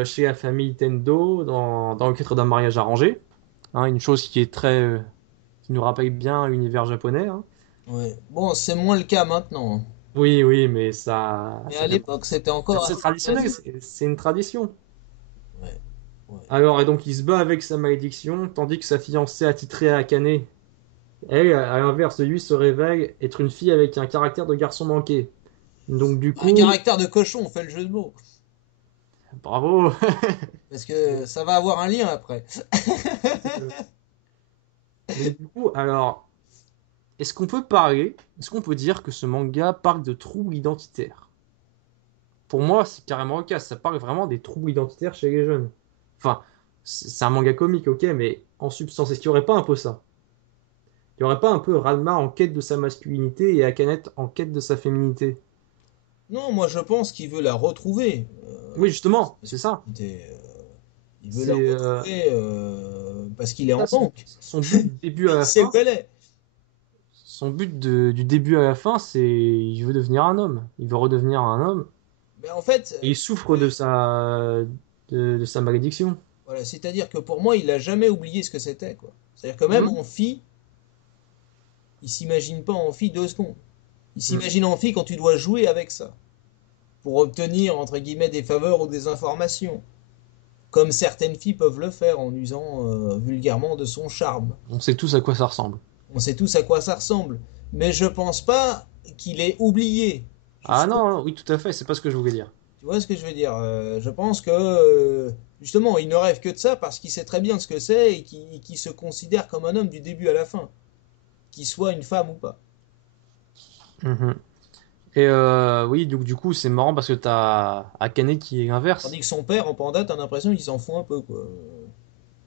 chez la famille Tendo dans le cadre d'un mariage arrangé. Hein, une chose qui est qui nous rappelle bien l'univers japonais. Hein. Ouais. Bon, c'est moins le cas maintenant. Oui, oui, mais ça, Mais à l'époque, c'était encore c'est assez traditionnel, classique. c'est une tradition. Ouais, ouais. Alors, et donc, il se bat avec sa malédiction, tandis que sa fiancée attitrée à Akane, elle, à l'inverse de lui, se révèle être une fille avec un caractère de garçon manqué. Donc, du Un coup, caractère de cochon, on fait le jeu de mots. bravo! Parce que ça va avoir un lien après. Donc, du coup, alors, est-ce qu'on peut dire que ce manga parle de troubles identitaires? Pour moi, c'est carrément le cas. Ça parle vraiment des troubles identitaires chez les jeunes. Enfin, c'est un manga comique, ok, mais en substance, est-ce qu'il n'y aurait pas un peu ça? Il n'y aurait pas un peu Ranma en quête de sa masculinité et Akane en quête de sa féminité? Non, moi je pense qu'il veut la retrouver. Oui, justement, Cette c'est ça. masculinité, il veut la C'est retrouver parce qu'il est en ça manque. son but du début à Il la sait où fin. elle est. Du début à la fin, c'est il veut devenir un homme. Il veut redevenir un homme. Mais en fait, Et il souffre de sa malédiction. voilà, c'est-à-dire que pour moi, il a jamais oublié ce que c'était, quoi. C'est-à-dire que même Hmm, Amphi, il s'imagine pas Amphi 2 secondes. Il hmm. s'imagine Amphi quand tu dois jouer avec ça, pour obtenir, entre guillemets, des faveurs ou des informations. Comme certaines filles peuvent le faire en usant vulgairement de son charme. On sait tous à quoi ça ressemble. On sait tous à quoi ça ressemble. Mais je pense pas qu'il ait oublié. Ah Justement, non, non, oui, tout à fait, c'est pas ce que je voulais dire. tu vois ce que je veux dire? Je pense que justement, il ne rêve que de ça parce qu'il sait très bien ce que c'est et qu'il se considère comme un homme du début à la fin, qu'il soit une femme ou pas. Mhm. Et oui, du coup, c'est marrant parce que t'as Akane qui est Tandis inverse. que son père, en panda, t'as l'impression qu'il s'en fout un peu, quoi.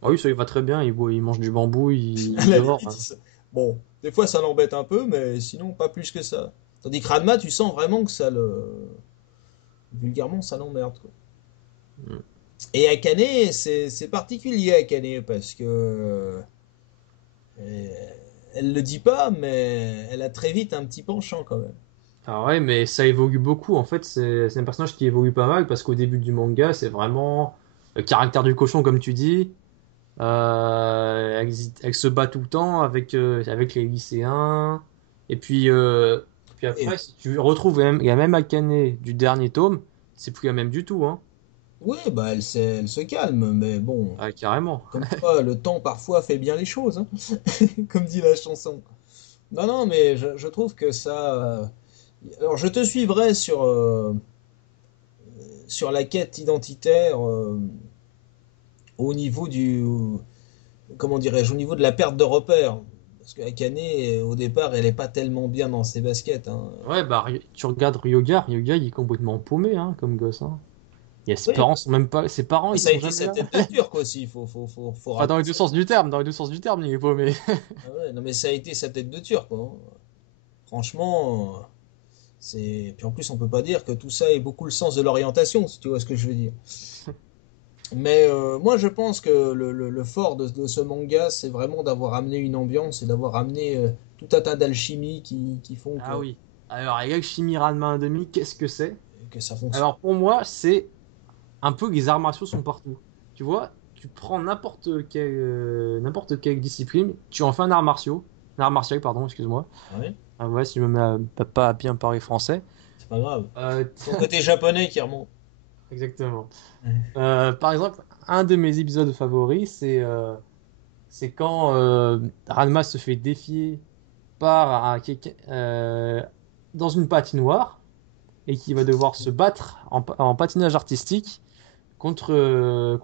Ah oui, ça il va très bien, il mange du bambou, À il la dort. limite, bon, des fois ça l'embête un peu, mais sinon pas plus que ça. Tandis que Ranma, tu sens vraiment que ça le. Vulgairement, ça l'emmerde, quoi. Mm. Et Akane, c'est particulier Akane parce que elle le dit pas, mais elle a très vite un petit penchant quand même. Ah ouais, mais ça évolue beaucoup. En fait, c'est un personnage qui évolue pas mal parce qu'au début du manga, c'est vraiment le caractère du cochon, comme tu dis. Elle se bat tout le temps avec les lycéens. Et puis Et, après, si tu retrouves la même Akane du dernier tome, c'est plus la même du tout, hein. oui, bah elle se calme, mais bon, Ah, carrément. comme quoi le temps parfois fait bien les choses, hein, comme dit la chanson. Non, non, mais je trouve que ça. Alors je te suivrai sur la quête identitaire au niveau du, comment dirais-je, au niveau de la perte de repères. Parce que Akane, au départ, elle est pas tellement bien dans ses baskets, hein. Ouais, bah, tu regardes Ryoga, il est complètement paumé, hein, comme gosse, hein. Ses Oui, parents sont même pas, ses parents, ils ça a sont été jamais sa là. tête de Turc aussi, faut Enfin, dans rappeler les deux ça. sens du terme, il est paumé. Ah ouais, non mais ça a été sa tête de Turc, quoi, hein. Franchement, c'est. Puis en plus, on peut pas dire que tout ça ait beaucoup le sens de l'orientation, si tu vois ce que je veux dire. Mais moi, je pense que le fort de ce manga, c'est vraiment d'avoir amené une ambiance et d'avoir amené tout un tas d'alchimies qui font Ah oui. Alors, Yagshimi Ranma 1,5, qu'est-ce que c'est? que ça fonctionne. Alors, pour moi, c'est un peu que les arts martiaux sont partout. Tu vois, tu prends n'importe quelle discipline, tu en fais un art martial, pardon, excuse-moi. Ouais, Ah ouais, si je me mets pas à bien parler français. c'est pas grave. Euh, Ton côté japonais qui remonte. exactement. Ouais. Par exemple, un de mes épisodes favoris, c'est quand Ranma se fait défier par dans une patinoire et qui va devoir se battre en patinage artistique contre un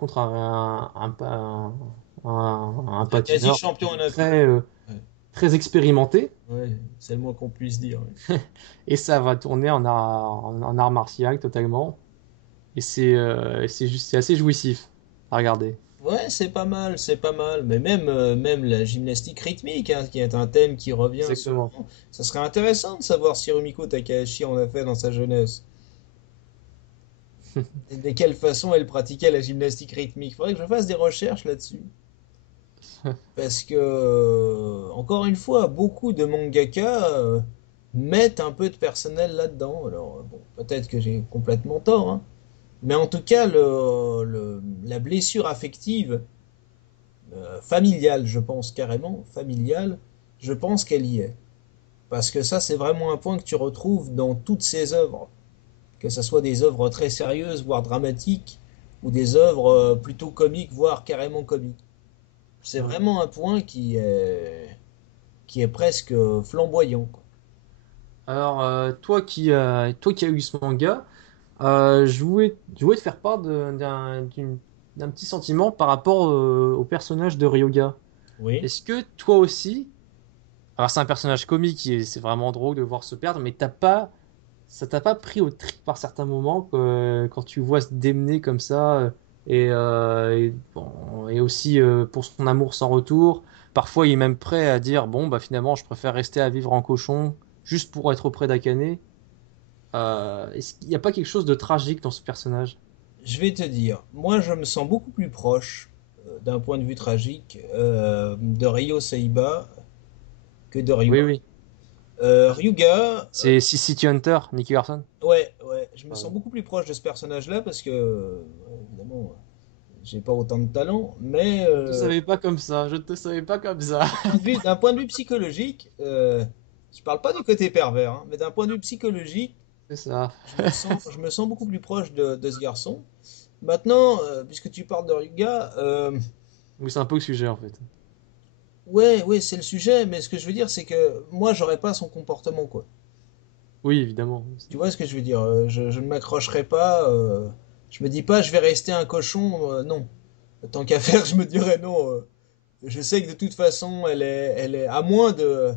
Un quasi patineur champion olympique. très, Ouais, très expérimenté. ouais, c'est le moins qu'on puisse dire. Ouais. Et ça va tourner en art martial totalement. Et c'est assez jouissif à regarder. Ouais, c'est pas mal, c'est pas mal. Mais même la gymnastique rythmique, hein, qui est un thème qui revient Exactement. souvent. Ça serait intéressant de savoir si Rumiko Takahashi en a fait dans sa jeunesse. Et de quelle façon elle pratiquait la gymnastique rythmique. Faudrait que je fasse des recherches là-dessus. Parce que, encore une fois, beaucoup de mangaka mettent un peu de personnel là-dedans. Alors, bon, peut-être que j'ai complètement tort, hein. Mais en tout cas, la blessure affective, familiale, je pense carrément, familiale, je pense qu'elle y est. Parce que ça, c'est vraiment un point que tu retrouves dans toutes ces œuvres. Que ce soit des œuvres très sérieuses, voire dramatiques, ou des œuvres plutôt comiques, voire carrément comiques. C'est vraiment un point qui est presque flamboyant, quoi. Alors, toi qui as lu ce manga, je voulais te faire part d'un petit sentiment par rapport au personnage de Ryoga. Oui. Est-ce que toi aussi, alors c'est un personnage comique, c'est vraiment drôle de le voir se perdre, mais ça t'a pas pris au trip par certains moments quand tu vois se démener comme ça bon, et aussi pour son amour sans retour. Parfois, il est même prêt à dire, bon, bah finalement, je préfère rester à vivre en cochon juste pour être auprès d'Akane. Est-ce qu'il n'y a pas quelque chose de tragique dans ce personnage? Je vais te dire, moi je me sens beaucoup plus proche, d'un point de vue tragique, de Ryo Seiba que de Oui, Ryuga. oui. Ryuga, C'est City Hunter, Nicky Larson. ouais, ouais, me sens beaucoup plus proche de ce personnage-là parce que, évidemment, j'ai pas autant de talent, mais Je te savais pas comme ça, je te savais pas comme ça. d'un point de vue psychologique, je parle pas du côté pervers, hein, mais d'un point de vue psychologique, C'est ça. je me sens beaucoup plus proche de ce garçon. Maintenant, puisque tu parles de Ryuga, Oui, c'est un peu le sujet en fait. ouais, ouais, c'est le sujet, mais ce que je veux dire, c'est que moi, j'aurais pas son comportement, quoi. Oui, évidemment. Tu vois ce que je veux dire? Je ne m'accrocherai pas. Je me dis pas, je vais rester un cochon. Non. Tant qu'à faire, je me dirais non. Je sais que de toute façon, elle est à moins de.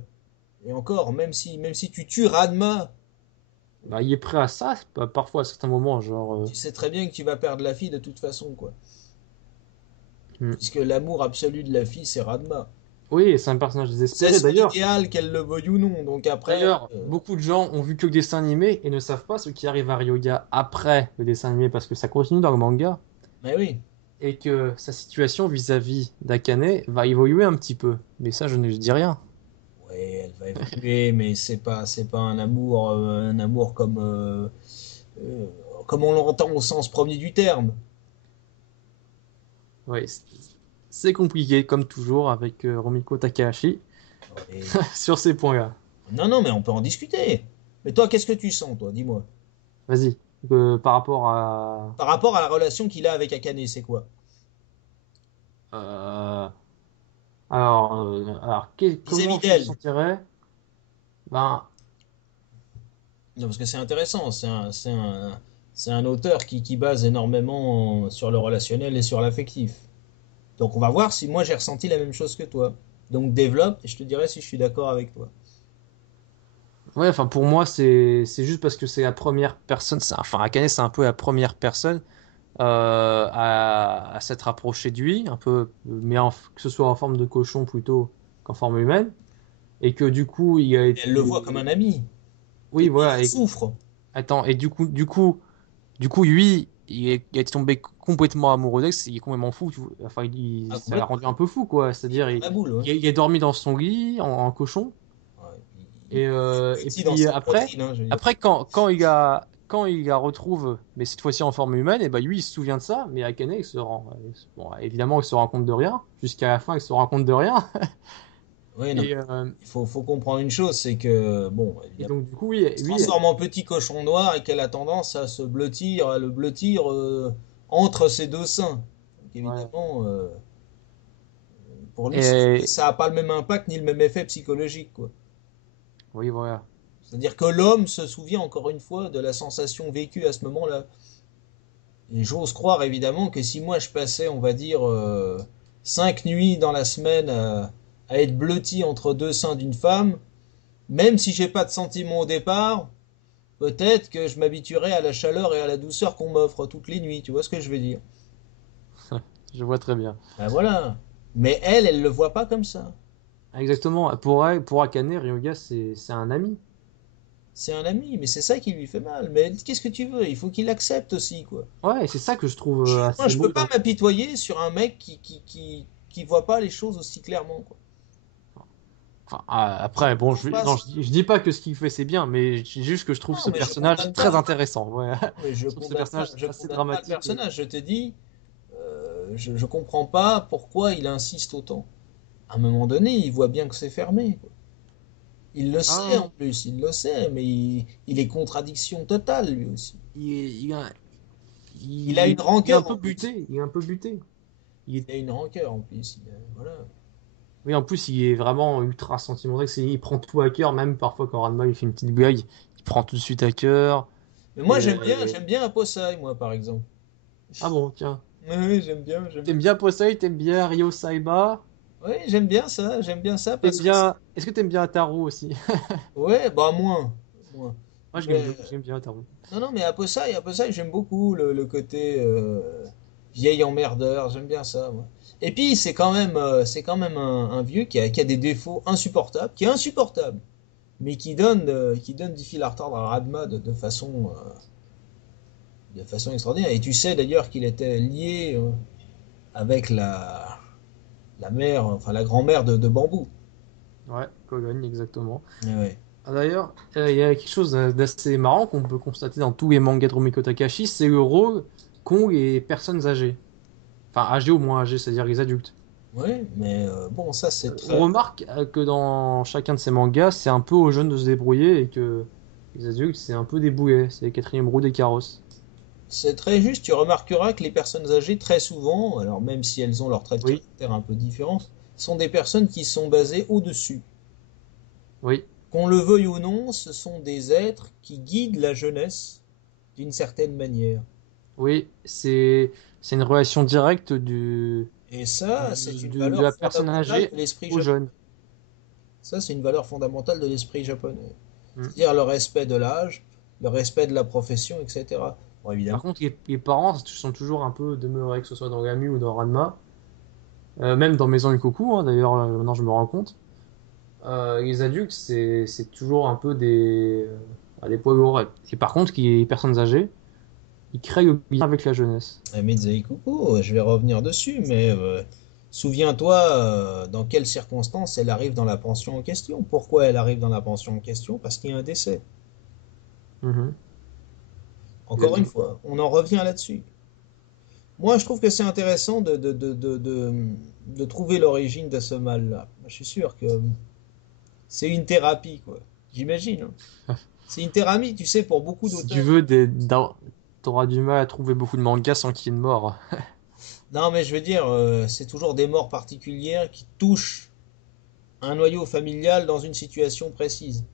Et encore, même si tu tues Radma, Bah, il est prêt à ça, parfois à certains moments, genre. tu sais très bien que tu vas perdre la fille de toute façon, quoi. Hmm. Puisque l'amour absolu de la fille, c'est Radma. Oui, c'est un personnage C'est désespéré son d'ailleurs. idéal, qu'elle le veuille ou non. Donc après, D'ailleurs, beaucoup de gens ont vu que le dessin animé et ne savent pas ce qui arrive à Ryoga après le dessin animé parce que ça continue dans le manga mais oui. et que sa situation vis-à-vis d'Akane va évoluer un petit peu. Mais ça, je ne dis rien. Ouais, elle va évoluer, mais c'est pas un amour euh, comme on l'entend au sens premier du terme. Oui, c'est compliqué comme toujours avec Romiko Takahashi Et- sur ces points-là. Non, non, mais on peut en discuter. Mais toi, qu'est-ce que tu sens, toi? Dis-moi. Vas-y, par rapport à Par rapport à la relation qu'il a avec Akane, c'est quoi? euh, alors Vis-à-vis comment je me d'elle. sentirais? Ben, Non, parce que c'est intéressant. C'est un auteur qui base énormément sur le relationnel et sur l'affectif. Donc on va voir si moi j'ai ressenti la même chose que toi. Donc développe et je te dirai si je suis d'accord avec toi. ouais, enfin pour moi c'est juste parce que c'est la première personne, enfin Akane c'est un peu la première personne à s'être rapproché de lui, un peu, mais que ce soit en forme de cochon plutôt qu'en forme humaine, et que du coup il a Et elle le voit comme été, un ami. Et oui lui, il voilà, en souffre. attends, et du coup lui il est tombé complètement amoureux d'elle, il est complètement fou, enfin Ah, ça l'a complètement. rendu un peu fou quoi, Il c'est-à-dire prend la boule, ouais. il a dormi dans son lit en cochon. Ouais, il Et petit dans puis sa après, poitrine, hein, je veux dire. après quand il la retrouve, mais cette fois-ci en forme humaine, et ben lui il se souvient de ça, mais Akane il se rend, bon, évidemment il se rend compte de rien, jusqu'à la fin il se rend compte de rien. Oui, non, Et, mais faut comprendre une chose, c'est que, bon, et évidemment, donc du coup oui, il se transforme en petit cochon noir et qu'elle a tendance à se blottir, à le blottir entre ses deux seins. Donc ouais. évidemment, pour lui, Et ça n'a pas le même impact ni le même effet psychologique, quoi. oui voilà. C'est-à-dire que l'homme se souvient encore une fois de la sensation vécue à ce moment-là. Et j'ose croire évidemment que si moi je passais, on va dire, 5 nuits dans la semaine à être blotti entre deux seins d'une femme, même si j'ai pas de sentiment au départ, peut-être que je m'habituerais à la chaleur et à la douceur qu'on m'offre toutes les nuits. Tu vois ce que je veux dire? Je vois très bien. Ben voilà. Mais elle le voit pas comme ça. Exactement. Pour Akane, Ryoga c'est un ami. C'est un ami, mais c'est ça qui lui fait mal. Mais qu'est-ce que tu veux? Il faut qu'il accepte aussi, quoi. Ouais, et c'est ça que je trouve Moi, assez je beau peux pas dans. m'apitoyer sur un mec qui voit pas les choses aussi clairement, quoi. Enfin, Je après, bon, comprends pas non, ça. je dis pas que ce qu'il fait c'est bien, mais je dis juste que je trouve Non, ce mais je personnage condamne très pas. intéressant. Ouais. Non, mais Je trouve ce personnage je assez condamne pas le dramatique. Et... personnage. Je te dis, je comprends pas pourquoi il insiste autant. À un moment donné, il voit bien que c'est fermé, quoi. Il le sait en Ah, plus, il le sait, mais il est contradiction totale lui aussi. il, est- il, a- Il a une il est un rancœur peu en plus. buté. Il est un peu buté. Il est- Il a une rancœur en plus. Voilà. Oui, en plus, il est vraiment ultra sentimental. Il prend tout à cœur, même parfois quand Ranma il fait une petite blague, il prend tout de suite à cœur. Mais moi, Et, j'aime bien Aposai, moi, par exemple. ah bon, tiens. Oui, oui, j'aime T'aimes bien Posei, t'aimes bien Ryo Saiba, Oui, j'aime bien ça t'aimes parce que bien. Est-ce que t'aimes bien Ataru aussi? ouais, bah moins, moins. Moi, Mais j'aime bien Ataru. non, non, mais Aposai, j'aime beaucoup le côté vieil emmerdeur, j'aime bien ça, moi. Et puis c'est quand même un vieux qui a des défauts insupportables, qui est insupportable, mais qui donne du fil à retordre à Radma de façon extraordinaire. Et tu sais d'ailleurs qu'il était lié avec la mère, enfin la grand-mère de Bambou. Ouais, Cologne, exactement. Ouais, ouais. D'ailleurs, il y a quelque chose d'assez marrant qu'on peut constater dans tous les mangas de Rumiko Takahashi, c'est le rôle qu'ont les personnes âgées. Enfin, âgées ou moins âgées, c'est-à-dire les adultes. Ouais, mais bon, ça c'est On très. remarque que dans chacun de ces mangas, c'est un peu aux jeunes de se débrouiller et que les adultes, c'est un peu des boulets, c'est les quatrième roue des carrosses. C'est très juste, tu remarqueras que les personnes âgées, très souvent, alors même si elles ont leur trait de Oui, caractère un peu différent, sont des personnes qui sont basées au-dessus. oui, Qu'on le veuille ou non, ce sont des êtres qui guident la jeunesse d'une certaine manière. oui, c'est une relation directe Et ça, c'est une de valeur la personne fondamentale âgée de l'esprit aux japonais. jeunes. Ça, c'est une valeur fondamentale de l'esprit japonais. Mm. C'est-à-dire le respect de l'âge, le respect de la profession, etc. Bon, Par évidemment. contre, les parents sont toujours un peu demeurés, que ce soit dans Gamu ou dans Ranma, même dans Maison Ikoku, hein, d'ailleurs, maintenant je me rends compte. Les adultes, c'est toujours un peu des poids lourds. Et par contre, les personnes âgées, ils créent le lien avec la jeunesse. Mizai Kuku, je vais revenir dessus, mais souviens-toi dans quelles circonstances elle arrive dans la pension en question. Pourquoi elle arrive dans la pension en question? Parce qu'il y a un décès. Mhm. Encore une Exactement. fois, on en revient là-dessus. Moi, je trouve que c'est intéressant de trouver l'origine de ce mal-là. Je suis sûr que c'est une thérapie, quoi. J'imagine, hein. C'est une thérapie, tu sais, pour beaucoup Si tu d'auteurs. veux, t'auras du mal à trouver beaucoup de mangas sans qu'il y ait de mort. Non, mais je veux dire, c'est toujours des morts particulières qui touchent un noyau familial dans une situation précise.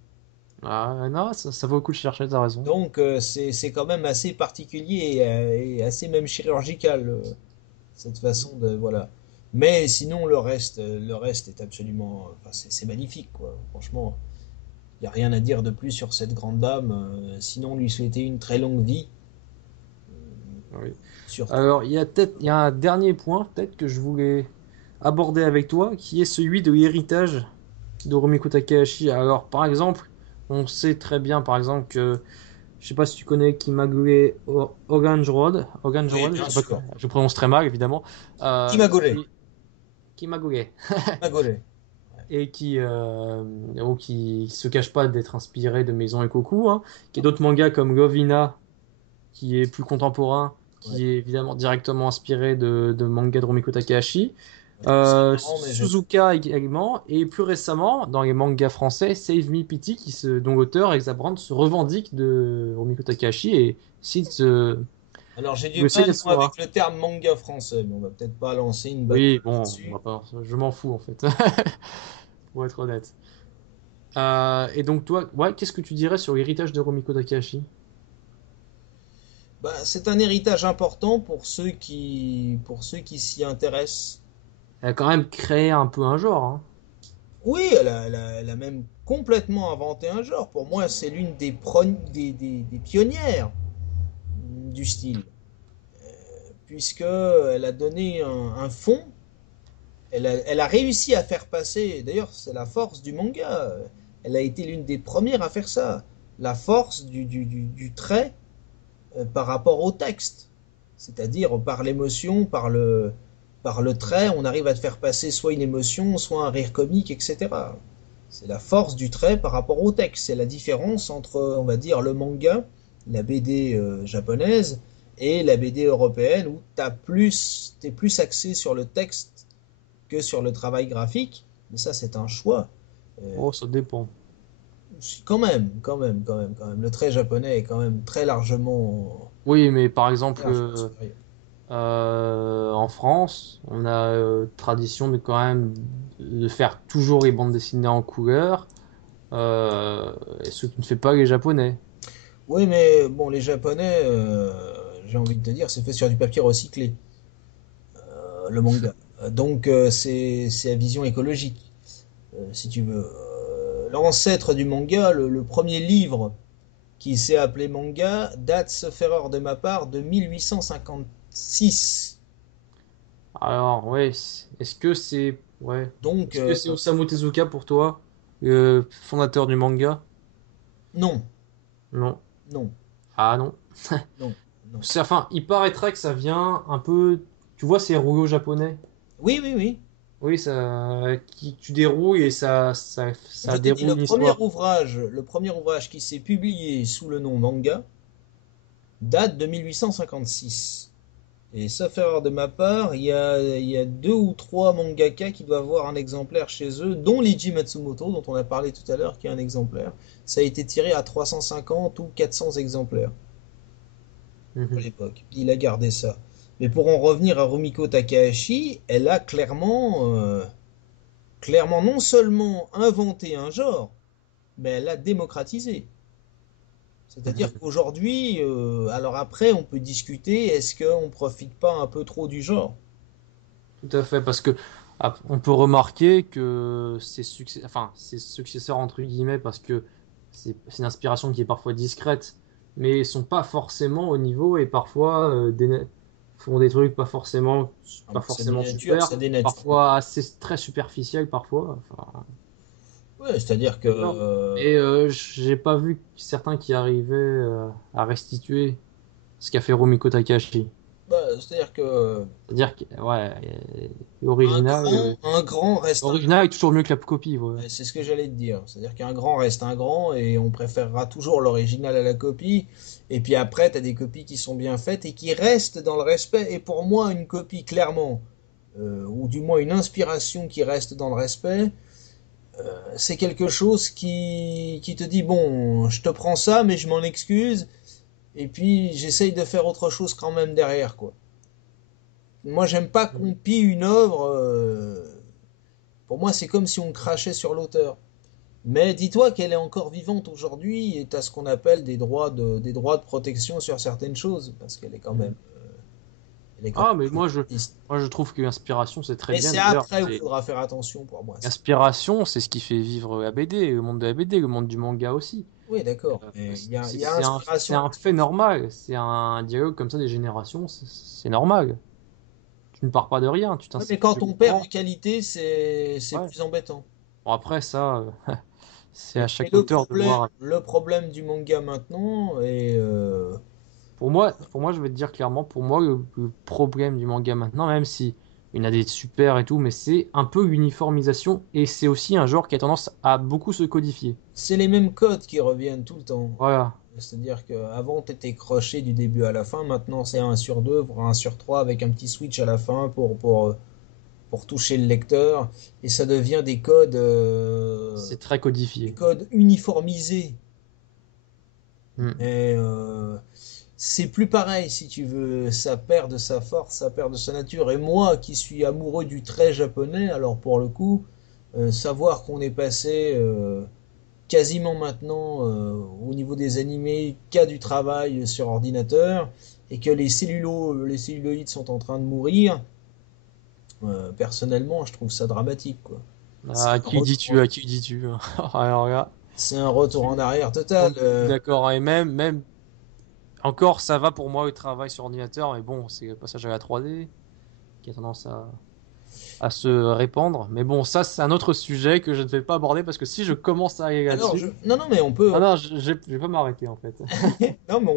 Ah, non, ça vaut le coup de chercher, t'as raison. Donc c'est quand même assez particulier et assez même chirurgical cette façon de voilà. Mais sinon le reste est absolument, enfin, c'est magnifique quoi. Franchement, il y a rien à dire de plus sur cette grande dame. Sinon lui souhaiter une très longue vie, Oui. surtout. Alors, il y a un dernier point, peut-être, que je voulais aborder avec toi, qui est celui de l'héritage de Rumiko Takahashi. Alors, par exemple, on sait très bien, par exemple, que je sais pas si tu connais Kimagure Orange Oui, Road, bien je sais pas, sûr. je prononce très mal évidemment, Kimagure, qui Kimagure Kimagure. et qui se cache pas d'être inspiré de Maison Ekoku, hein, qui est d'autres mangas comme Lovina, qui est plus contemporain, Ouais, qui est évidemment directement inspiré de manga de Rumiko Takahashi. ouais. C'est marrant, mais j'aime. Suzuka également, et plus récemment, dans les mangas français, Save Me Pity, dont l'auteur, Exa Brand, se revendique de Rumiko Takahashi et cite Alors j'ai du le mal moi Seiyatsura. avec le terme manga français, mais on va peut-être pas lancer une bataille Oui, bon, là-dessus. je m'en fous en fait, pour être honnête. Et donc toi, ouais, qu'est-ce que tu dirais sur l'héritage de Rumiko Takahashi? Bah, c'est un héritage important pour ceux qui s'y intéressent. Elle a quand même créé un peu un genre, hein. Oui, elle a même complètement inventé un genre. Pour moi, c'est l'une des pionnières du style, puisque elle a donné un fond. Elle a réussi à faire passer. D'ailleurs, c'est la force du manga. Elle a été l'une des premières à faire ça. La force du trait par rapport au texte. C'est-à-dire par l'émotion, par le trait, on arrive à te faire passer soit une émotion, soit un rire comique, etc. C'est la force du trait par rapport au texte. C'est la différence entre, on va dire, le manga, la BD japonaise, et la BD européenne, où t'es plus axé sur le texte que sur le travail graphique. Mais ça, c'est un choix. Euh, Oh, ça dépend. quand même. Le trait japonais est quand même Oui, mais par très exemple, largement supérieur. en France, on a tradition de quand même de faire toujours les bandes dessinées en couleur, et ce qui ne fait pas les Japonais. Oui, mais bon, les Japonais, j'ai envie de te dire, c'est fait sur du papier recyclé, le manga. Donc, c'est à vision écologique, si tu veux. L'ancêtre du manga, le premier livre qui s'est appelé manga, date, sauf erreur de ma part, de 1856. Alors, ouais, ouais, Donc, est-ce que c'est Osamu Tezuka pour toi, le fondateur du manga? non, Non. non, Ah non. non, non. Enfin, il paraîtrait que ça vient un peu, tu vois, ces rouleaux japonais. Oui, oui, oui. Oui, ça, qui tu dérouilles et Je ça te dis, déroule une histoire. le premier ouvrage qui s'est publié sous le nom manga date de 1856. Et sauf erreur de ma part, il y a deux ou trois mangaka qui doivent avoir un exemplaire chez eux, dont Leiji Matsumoto, dont on a parlé tout à l'heure, qui a un exemplaire. Ça a été tiré à 350 ou 400 exemplaires à Mhm. l'époque. Il a gardé ça. Mais pour en revenir à Rumiko Takahashi, elle a clairement non seulement inventé un genre, mais elle l'a démocratisé. C'est-à-dire Mhm. qu'aujourd'hui, alors après, on peut discuter, est-ce qu'on profite pas un peu trop du genre? Tout à fait, parce que on peut remarquer que ses successeurs entre guillemets, parce que c'est une inspiration qui est parfois discrète, mais ils sont pas forcément au niveau et parfois font des trucs Ah pas bah, forcément super, ça dénature. parfois assez très superficiels parfois. Enfin, Ouais, c'est-à-dire que d'accord. Et j'ai pas vu certains qui arrivaient à restituer ce qu'a fait Rumiko Takahashi. c'est-à-dire que C'est-à-dire que ouais, l'original. un grand reste un L'original est toujours mieux que la copie, ouais. grand. C'est ce que j'allais te dire. C'est-à-dire qu'un grand reste un grand et on préférera toujours l'original à la copie. Et puis après, tu as des copies qui sont bien faites et qui restent dans le respect. Et pour moi, une copie, clairement, ou du moins une inspiration qui reste dans le respect, c'est quelque chose qui te dit, bon, je te prends ça, mais je m'en excuse. Et puis, j'essaye de faire autre chose quand même derrière, quoi. Moi, j'aime pas qu'on pille une œuvre. Pour moi, c'est comme si on crachait sur l'auteur. Mais dis-toi qu'elle est encore vivante aujourd'hui et tu as ce qu'on appelle des droits de protection sur certaines choses, parce qu'elle est quand même, elle est quand Ah, mais même une artiste. moi je trouve que l'inspiration c'est très Mais bien. c'est D'ailleurs, après où il faudra faire attention pour moi. l'inspiration c'est ce qui fait vivre la BD, le monde de la BD, le monde du manga aussi. Oui, d'accord. Mais il y a C'est inspiration. un fait normal. C'est un dialogue comme ça des générations, c'est normal. Tu ne pars pas de rien, Ouais, mais tu quand on perd en prends. qualité, c'est Ouais. plus embêtant. Bon, après ça, c'est à Mais chaque auteur de voir. le problème du manga maintenant est Pour moi, je vais te dire clairement, pour moi, le problème du manga maintenant, même si il y en a des super et tout, mais c'est un peu l'uniformisation et c'est aussi un genre qui a tendance à beaucoup se codifier. c'est les mêmes codes qui reviennent tout le temps. Voilà. C'est-à-dire qu'avant, tu étais croché du début à la fin. Maintenant, c'est un sur 2 voire un sur 3 avec un petit switch à la fin pour toucher le lecteur. Et ça devient C'est très des codifié. codes uniformisés. Mm. Mais c'est plus pareil, si tu veux. Ça perd de sa force, ça perd de sa nature. Et moi, qui suis amoureux du trait japonais, alors pour le coup, savoir qu'on est passé quasiment maintenant au niveau des animés qu'à du travail sur ordinateur et que les celluloïdes sont en train de mourir, personnellement, je trouve ça dramatique, quoi. C'est À un qui retour, dis-tu? À qui dis-tu? Alors là, c'est un retour en arrière total. d'accord. Et même, encore, ça va pour moi le travail sur ordinateur, mais bon, c'est le passage à la 3D qui a tendance à se répandre. Mais bon, ça, c'est un autre sujet que je ne vais pas aborder parce que si je commence à aller là-dessus, Non, non, mais ah non, je vais pas m'arrêter en fait. non, mais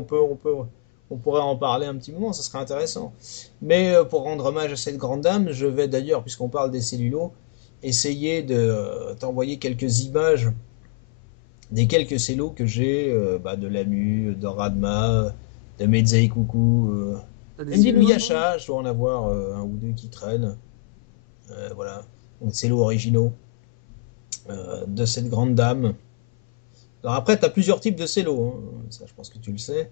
on pourrait en parler un petit moment, ça serait intéressant. Mais pour rendre hommage à cette grande dame, je vais d'ailleurs, puisqu'on parle des cellulos, essayer de t'envoyer quelques images des quelques cellos que j'ai de Lamu, de Radma, de Medzei Coucou, T'as même des illusions? d'Inuyasha, je dois en avoir un ou deux qui traînent. Voilà, donc cellos originaux de cette grande dame. Alors après, tu as plusieurs types de cellos, hein, ça je pense que tu le sais.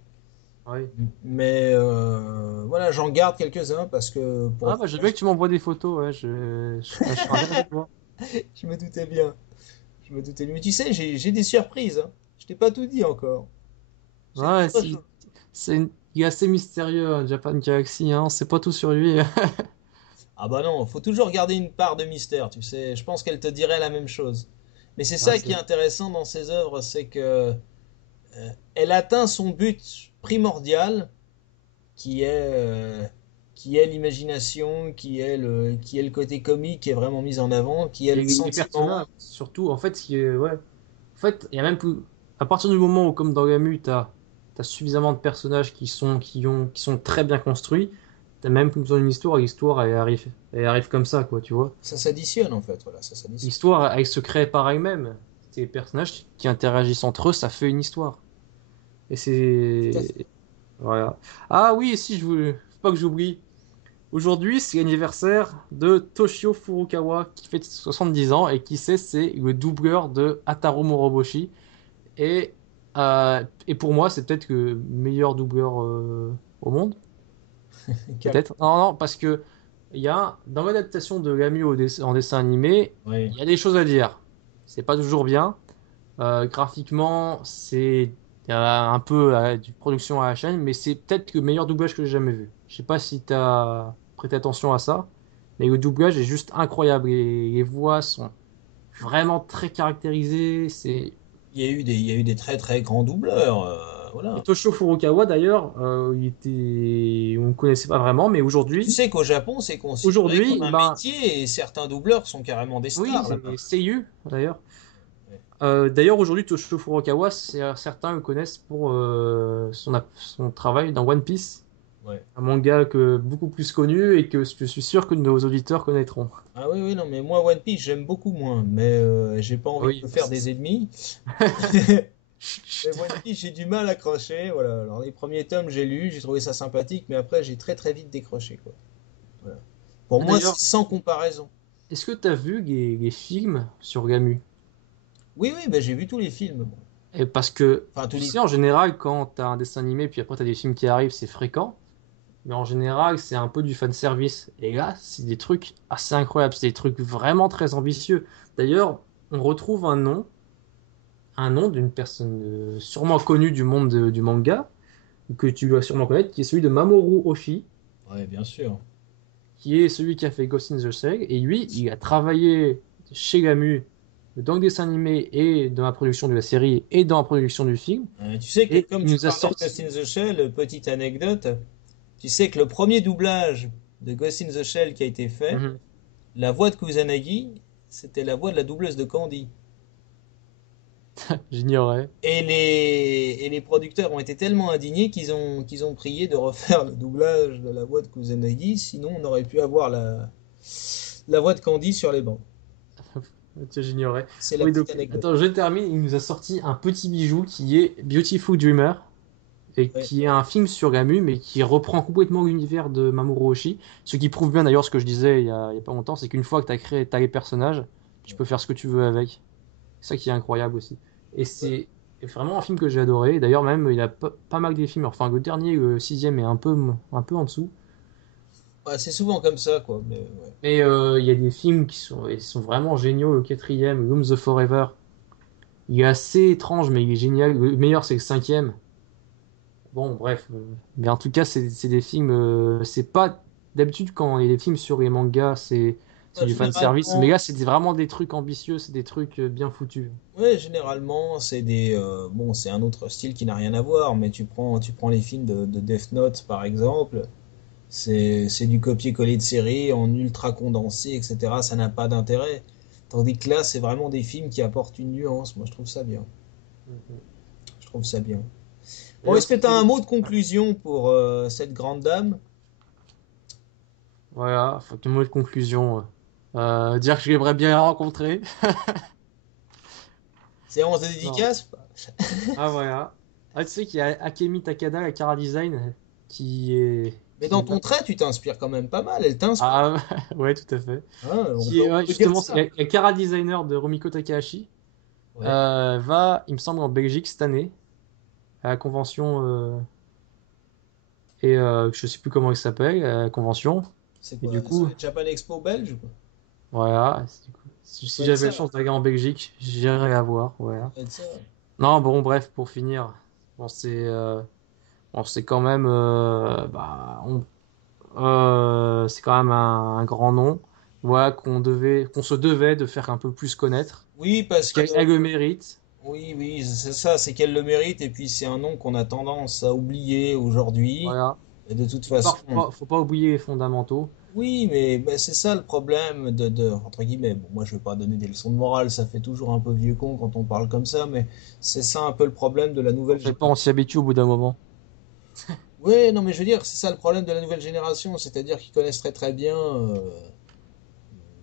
Oui. Mais voilà, j'en garde quelques-uns parce que Ah bah, j'ai bien que tu m'envoies des photos, ouais, je serais intéressé de voir. je me doutais bien. Je me doutais bien. Mais tu sais, j'ai des surprises, hein. Je t'ai pas tout dit encore. J'ai Ouais, d'autres si, choses. il est assez mystérieux, Japan Galaxy, hein, c'est pas tout sur lui. Ah bah non, faut toujours garder une part de mystère, tu sais. Je pense qu'elle te dirait la même chose. Mais c'est Ah, ça qui est intéressant dans ses œuvres, c'est que elle atteint son but primordial, qui est euh, qui est l'imagination, qui est le côté comique qui est vraiment mis en avant, qui est et le les sentiment. personnages, surtout, en fait, ce qui est, ouais. En fait, il y a même plus. À partir du moment où, comme dans Gamu, t'as suffisamment de personnages qui sont très bien construits, t'as même plus besoin d'une histoire, l'histoire elle arrive comme ça, quoi, tu vois. Ça s'additionne en fait, voilà, ça s'additionne. L'histoire, elle se crée par elle-même. Ces personnages qui interagissent entre eux, ça fait une histoire. Et Tout à fait. c'est. Voilà. Ah oui, si, faut pas que j'oublie. Aujourd'hui, c'est l'anniversaire de Toshio Furukawa qui fait 70 ans et qui sait, c'est le doubleur de Ataru Moroboshi. Et pour moi, c'est peut-être le meilleur doubleur au monde. Peut-être. Non, non, parce que dans l'adaptation de Gamu en dessin animé, Oui. il y a des choses à dire. C'est pas toujours bien. Graphiquement, c'est un peu du production à la chaîne, mais c'est peut-être le meilleur doublage que j'ai jamais vu. Je sais pas si tu as prêté attention à ça, mais le doublage est juste incroyable. Les voix sont vraiment très caractérisées. Il y a eu des très très grands doubleurs, Et voilà. Toshio Furukawa d'ailleurs, on ne connaissait pas vraiment, mais Et tu sais qu'au Japon, c'est considéré comme un ben, métier et certains doubleurs sont carrément des oui, stars là-bas. c'est Seiyu d'ailleurs. Ouais. D'ailleurs, aujourd'hui, Toshio Furukawa, certains le connaissent pour son travail dans One Piece, Ouais. un manga beaucoup plus connu et que je suis sûr que nos auditeurs connaîtront. Ah oui, oui, non, mais moi, One Piece, j'aime beaucoup moins, mais j'ai pas envie de Oui. me faire des ennemis. Mais One Piece, j'ai du mal à accrocher, voilà. Alors, les premiers tomes, j'ai lu, j'ai trouvé ça sympathique, mais après, j'ai très très vite décroché, quoi. Voilà. Pour moi, c'est D'ailleurs, sans comparaison. est-ce que tu as vu les films sur Gamu? Oui, oui, bah, j'ai vu tous les films, moi. Et parce que, Enfin, tous tu les... sais, en général, quand tu as un dessin animé, puis après tu as des films qui arrivent, c'est fréquent. Mais en général, c'est un peu du fan service. Et là, c'est des trucs assez incroyables. C'est des trucs vraiment très ambitieux. D'ailleurs, on retrouve un nom d'une personne sûrement connue du monde du manga, que tu dois sûrement connaître, qui est celui de Mamoru Oshii, Ouais, bien sûr. qui est celui qui a fait Ghost in the Shell. Et lui, il a travaillé chez Gamu dans le dessin animé et dans la production de la série et dans la production du film. Tu sais que Et comme il tu nous a parlais de Ghost sorti. in the Shell, petite anecdote, tu sais que le premier doublage de Ghost in the Shell qui a été fait, Mhm. la voix de Kusanagi, c'était la voix de la doubleuse de Candy. J'ignorais. Et les producteurs ont été tellement indignés qu'ils ont prié de refaire le doublage de la voix de Kusanagi, sinon on aurait pu avoir la voix de Candy sur les bancs. Tiens, j'ignorais. C'est la Oui, petite donc, anecdote. attends, je termine. Il nous a sorti un petit bijou qui est Beautiful Dreamer, et Ouais. qui est un film sur Gamu, mais qui reprend complètement l'univers de Mamoru Oshii. Ce qui prouve bien d'ailleurs ce que je disais il y a pas longtemps, c'est qu'une fois que tu as créé, t'as les personnages, tu peux faire ce que tu veux avec. C'est ça qui est incroyable aussi. Et c'est vraiment un film que j'ai adoré. D'ailleurs, même, il a pas mal des films. Enfin, le dernier, le sixième, est un peu en dessous. Ouais, c'est souvent comme ça, quoi. Mais, ouais. Mais il y a des films ils sont vraiment géniaux. Le quatrième, Room the Forever, il est assez étrange, mais il est génial. Le meilleur, c'est le cinquième. Bon, bref. Mais en tout cas, c'est des films. C'est pas. D'habitude, quand il y a des films sur les mangas, c'est Bah, du fan service. Mais généralement, là, c'est vraiment des trucs ambitieux, c'est des trucs bien foutus. ouais, généralement, c'est des, bon, c'est un autre style qui n'a rien à voir, mais tu prends les films de Death Note, par exemple. C'est du copier-coller de série en ultra condensé, etc. Ça n'a pas d'intérêt. Tandis que là, c'est vraiment des films qui apportent une nuance. Moi, je trouve ça bien. Mhm. Je trouve ça bien. Bon, D'ailleurs, est-ce que tu as un c'était. mot de conclusion pour cette grande dame? Voilà, faut que mot de conclusion. Dire que j'aimerais bien la rencontrer. Séance de Non. dédicace? Ah, voilà. Ah, tu sais qu'il y a Akemi Takada, la Cara Design, qui est. Mais dans Qui ton trait, tu t'inspires quand même pas mal. Elle t'inspire. Ah, ouais, tout à fait. Hein, Ouais, on peut dire justement, ça. la Cara Designer de Rumiko Takahashi Ouais. va, il me semble, en Belgique cette année, à la convention. Je sais plus comment il s'appelle, la convention. C'est Et quoi? du C'est coup, le Japan Expo belge ou quoi? voilà. Du coup, Ça si doit être j'avais ça. la chance d'aller en Belgique, j'irais la voir. Ça Voilà. doit être ça. Non, bon, bref, pour finir, bon, c'est quand même, c'est quand même un grand nom. Voilà, qu'on se devait de faire un peu plus connaître. Oui, Parce parce que qu'elle le mérite. oui, oui, c'est ça, c'est qu'elle le mérite, et puis c'est un nom qu'on a tendance à oublier aujourd'hui. Voilà. Et de toute D'une façon, part, faut pas oublier les fondamentaux. oui, mais bah, c'est ça le problème entre guillemets. Bon, moi, je vais pas donner des leçons de morale, ça fait toujours un peu vieux con quand on parle comme ça, mais c'est ça un peu le problème de la On nouvelle fait pas, on génération. s'y habitue au bout d'un moment. Ouais, non, mais je veux dire, c'est ça le problème de la nouvelle génération, c'est-à-dire qu'ils connaissent très très bien,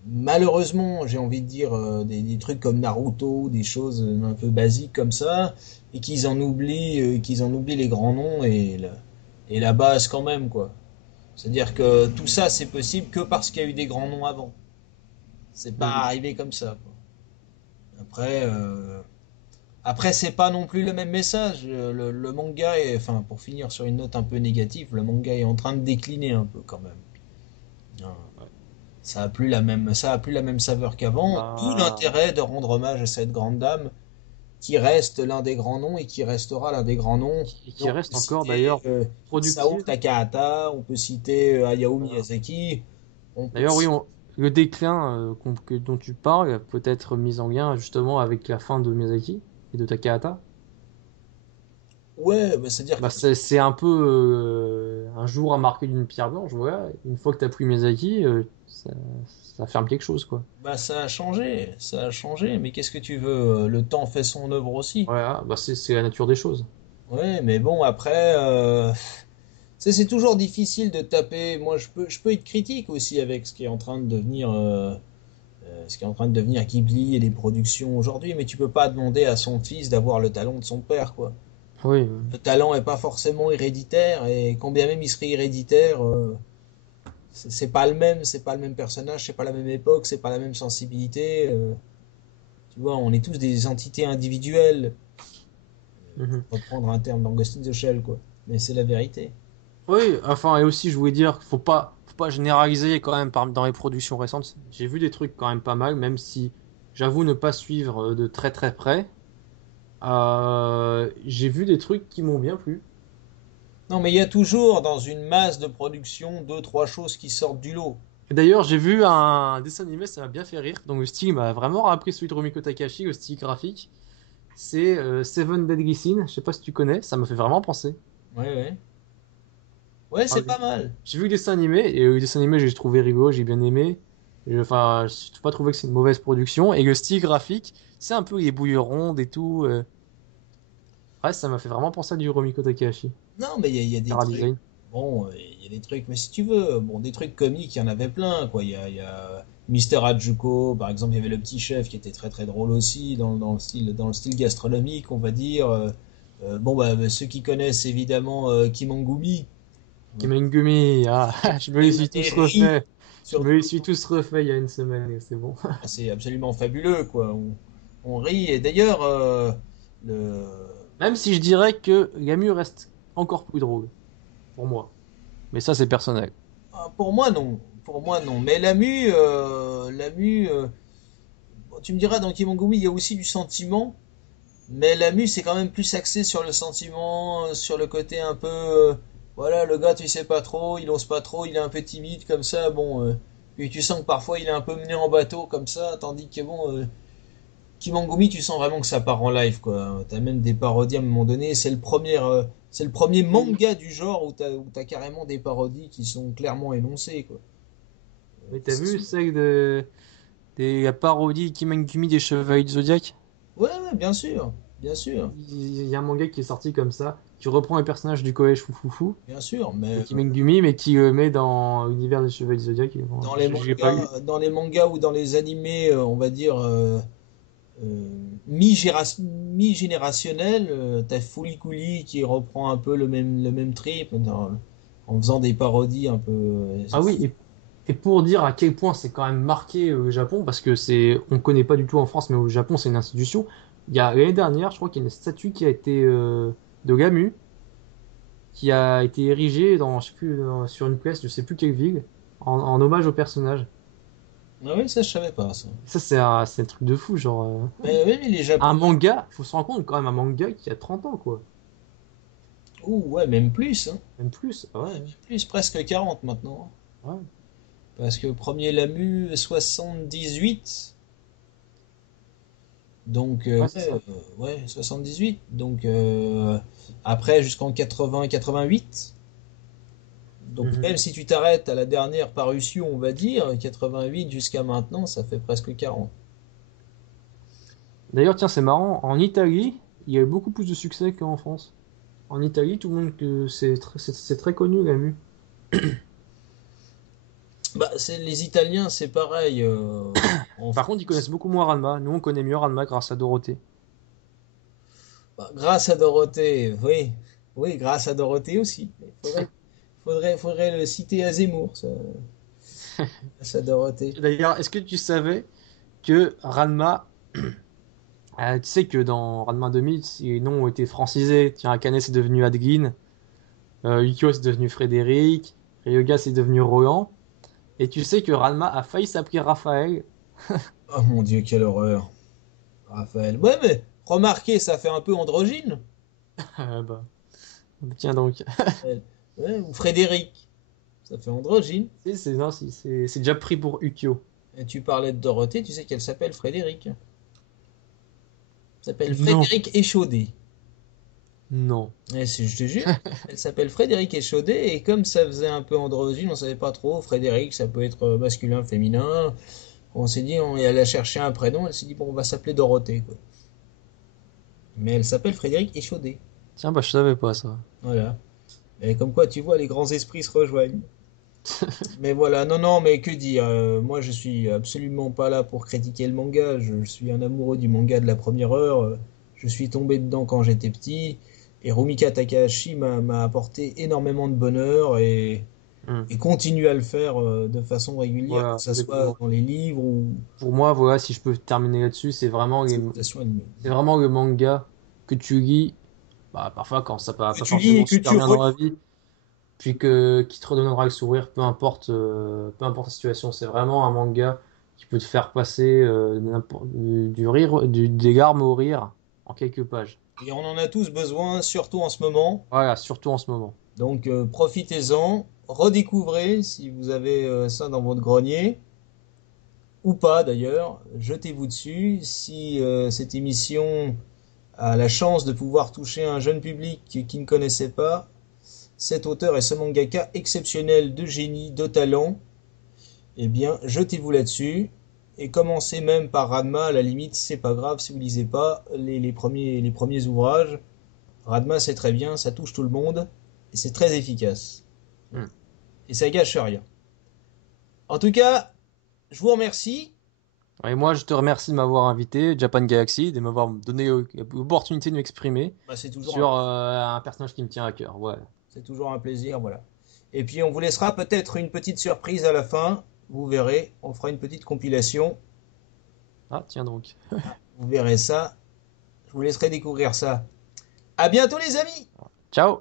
malheureusement, j'ai envie de dire, des trucs comme Naruto, des choses un peu basiques comme ça, et qu'ils en oublient les grands noms et la base quand même, quoi. C'est-à-dire que tout ça, c'est possible que parce qu'il y a eu des grands noms avant. C'est pas Mhm. arrivé comme ça, quoi. Après, après, c'est pas non plus le même message. Le manga est, enfin, pour finir sur une note un peu négative, le manga est en train de décliner un peu quand même. Hein. Ouais. Ça a plus la même saveur qu'avant. D'où Bah, l'intérêt de rendre hommage à cette grande dame qui reste l'un des grands noms et qui restera l'un des grands noms. Et qui on peut reste encore citer d'ailleurs Isao productive. Takahata, on peut citer Hayao Voilà. Miyazaki, on peut D'ailleurs, oui, citer... le déclin dont tu parles peut être mis en lien justement avec la fin de Miyazaki et de Takahata. Ouais, bah, c'est-à-dire Bah, que c'est un peu un jour à marquer d'une pierre blanche, voilà. Une fois que tu as pris Miyazaki, ça ferme quelque chose, quoi. bah, ça a changé, mais qu'est-ce que tu veux? Le temps fait son œuvre aussi. Voilà, bah c'est la nature des choses. Ouais, mais bon, après, c'est toujours difficile de taper. Moi, je peux être critique aussi avec ce qui est en train de devenir, ce qui est en train de devenir Ghibli et les productions aujourd'hui, mais tu peux pas demander à son fils d'avoir le talent de son père, quoi. Oui, Le talent est pas forcément héréditaire, et quand bien même il serait héréditaire, c'est pas le même personnage, c'est pas la même époque, c'est pas la même sensibilité. Tu vois, on est tous des entités individuelles, mhm. pour reprendre un terme d'Augustin in the Shell, quoi. Mais c'est la vérité. Oui, enfin, et aussi, je voulais dire qu'il faut pas généraliser quand même dans les productions récentes. J'ai vu des trucs quand même pas mal, même si j'avoue ne pas suivre de très très près. J'ai vu des trucs qui m'ont bien plu. Non, mais il y a toujours dans une masse de production deux, trois choses qui sortent du lot. Et d'ailleurs, j'ai vu un dessin animé, ça m'a bien fait rire. Donc le style m'a vraiment rappelé celui de Rumiko Takahashi, le style graphique. C'est Seven Deadly Sins, je sais pas si tu connais, ça m'a fait vraiment penser. Ouais, ouais. Ouais, Enfin, c'est pas mal. j'ai vu le dessin animé, et le dessin animé, j'ai trouvé rigolo, j'ai bien aimé. Enfin, je n'ai pas trouvé que c'est une mauvaise production. Et le style graphique, c'est un peu les bouilles rondes et tout. Ouais, ça m'a fait vraiment penser à du Rumiko Takahashi. Non, mais il y a des Cara trucs. design. Bon, il y a des trucs, mais si tu veux, bon, des trucs comiques, il y en avait plein, quoi. Il y a Mister Hajuko, par exemple, il y avait le petit chef qui était très très drôle aussi, dans le style gastronomique, on va dire. Bon, bah, ceux qui connaissent évidemment Kimangumi, Kimengumi, ah, je me les on suis avait tous ri refaits. Je sur me les suis tous refaits il y a une semaine, et c'est bon. ah, c'est absolument fabuleux, quoi. On rit, et d'ailleurs, le... Même si je dirais que Gamu reste encore plus drôle, pour moi. Mais ça, c'est personnel. ah, pour moi, non. Pour moi, non. Mais Lamu, bon, tu me diras, dans Kimangumi, il y a aussi du sentiment. Mais la mue, c'est quand même plus axé sur le sentiment, sur le côté un peu. Voilà, le gars, tu sais pas trop, il ose pas trop, il est un peu timide comme ça. Bon, puis tu sens que parfois il est un peu mené en bateau comme ça, tandis que bon, Kimangumi, tu sens vraiment que ça part en live, quoi. T'as même des parodies à un moment donné. C'est le premier Oui. manga du genre où t'as carrément des parodies qui sont clairement énoncées, quoi. Mais t'as C'est vu sûr. celle la parodie Kimengumi des Chevaliers du Zodiaque? Ouais, ouais, bien sûr, bien sûr, Il y a un manga qui est sorti comme ça, qui reprend les personnages du collège Foufoufou bien sûr. de Mais Kimengumi, mais qui le met dans l'univers des Chevaliers du Zodiaque. Et bon, j'ai pas lu. dans les mangas ou dans les animés, on va dire mi-générationnel, t'as Fooly Cooly qui reprend un peu le même trip en faisant des parodies un peu. Ah oui, et pour dire à quel point c'est quand même marqué au Japon, parce que on connaît pas du tout en France, mais au Japon c'est une institution. Il y a l'année dernière, je crois qu'il y a une statue qui a été de Gamu, qui a été érigée dans, je sais plus, sur une place, je sais plus quelle ville, en hommage au personnage. Ah oui, ça je savais pas ça. Ça c'est un truc de fou, genre Mais oui, mais les un Japonais. manga, faut se rendre compte quand même un manga qui a 30 ans quoi, Ouh, ouais, même plus, hein. même plus. Ah Ouais, ouais, même plus, presque 40 maintenant. ouais. Parce que premier Lamu 78. Donc, Ouais, c'est ça. ouais, 78. Donc, après, jusqu'en 80-88. Donc, Mhm. même si tu t'arrêtes à la dernière parution, on va dire, 88 jusqu'à maintenant, ça fait presque 40. D'ailleurs, tiens, c'est marrant, en Italie, il y a eu beaucoup plus de succès qu'en France. En Italie, tout le monde, c'est très connu, la mue. Bah, les Italiens, c'est pareil. En Par contre, ils connaissent France. beaucoup moins Ranma. Nous, on connaît mieux Ranma grâce à Dorothée. Bah, grâce à Dorothée, oui. Oui, grâce à Dorothée aussi. Faudrait le citer à Zemmour, ça, grâce à Dorothée. D'ailleurs, est-ce que tu savais que Ranma, tu sais que dans Ranma 2000, les noms ont été francisés. Tiens, Akane c'est devenu Adgin, Yukio c'est devenu Frédéric, Ryoga c'est devenu Rohan. Et tu sais que Ranma a failli s'appeler Raphaël. Oh mon Dieu, quelle horreur. Raphaël. Ouais, mais remarquez, ça fait un peu androgyne. Bah, tiens donc. Raphaël. Ouais, ou Frédéric. Ça fait androgyne. Non, c'est déjà pris pour Ukyo. Et tu parlais de Dorothée, tu sais qu'elle s'appelle Frédéric. Elle s'appelle Non, Frédéric Échaudé. non. Je te jure, elle s'appelle Frédéric Échaudé, et comme ça faisait un peu androgyne, on savait pas trop. Frédéric, ça peut être masculin, féminin. On s'est dit, elle a cherché un prénom, elle s'est dit, bon, on va s'appeler Dorothée, quoi. Mais elle s'appelle Frédéric Échaudé. Tiens, bah je savais pas ça. Voilà. Et comme quoi, tu vois, les grands esprits se rejoignent. Mais voilà, non, non, mais que dire, moi, je suis absolument pas là pour critiquer le manga. Je suis un amoureux du manga de la première heure. Je suis tombé dedans quand j'étais petit. Et Rumika Takahashi m'a apporté énormément de bonheur Hmm. et continue à le faire de façon régulière, que Voilà, ce soit exactement. dans les livres ou Pour moi, voilà, si je peux terminer là-dessus, les adaptations animées. c'est vraiment le manga que tu lis, bah, parfois quand ça va Que pas tu lis forcément et que super tu bien dans la relis. vie, puis qui te redonnera le sourire, peu importe la situation. C'est vraiment un manga qui peut te faire passer du rire, des larmes au rire en quelques pages. Et on en a tous besoin, surtout en ce moment. Voilà, surtout en ce moment. Donc profitez-en, redécouvrez si vous avez ça dans votre grenier, ou pas d'ailleurs, jetez-vous dessus. Si cette émission a la chance de pouvoir toucher un jeune public qui ne connaissait pas, cet auteur et ce mangaka exceptionnel de génie, de talent, eh bien jetez-vous là-dessus. Et commencez même par Ranma, à la limite, c'est pas grave si vous lisez pas les premiers ouvrages. Radma, c'est très bien, ça touche tout le monde, et c'est très efficace. Hmm. Et ça gâche rien. En tout cas, je vous remercie. Et moi, je te remercie de m'avoir invité, Japan Galaxy, de m'avoir donné l'opportunité de m'exprimer Bah, sur un personnage qui me tient à cœur. Ouais. c'est toujours un plaisir, voilà. Et puis on vous laissera peut-être une petite surprise à la fin. Vous verrez, on fera une petite compilation. Ah, tiens donc. Vous verrez ça. Je vous laisserai découvrir ça. À bientôt les amis. Ciao!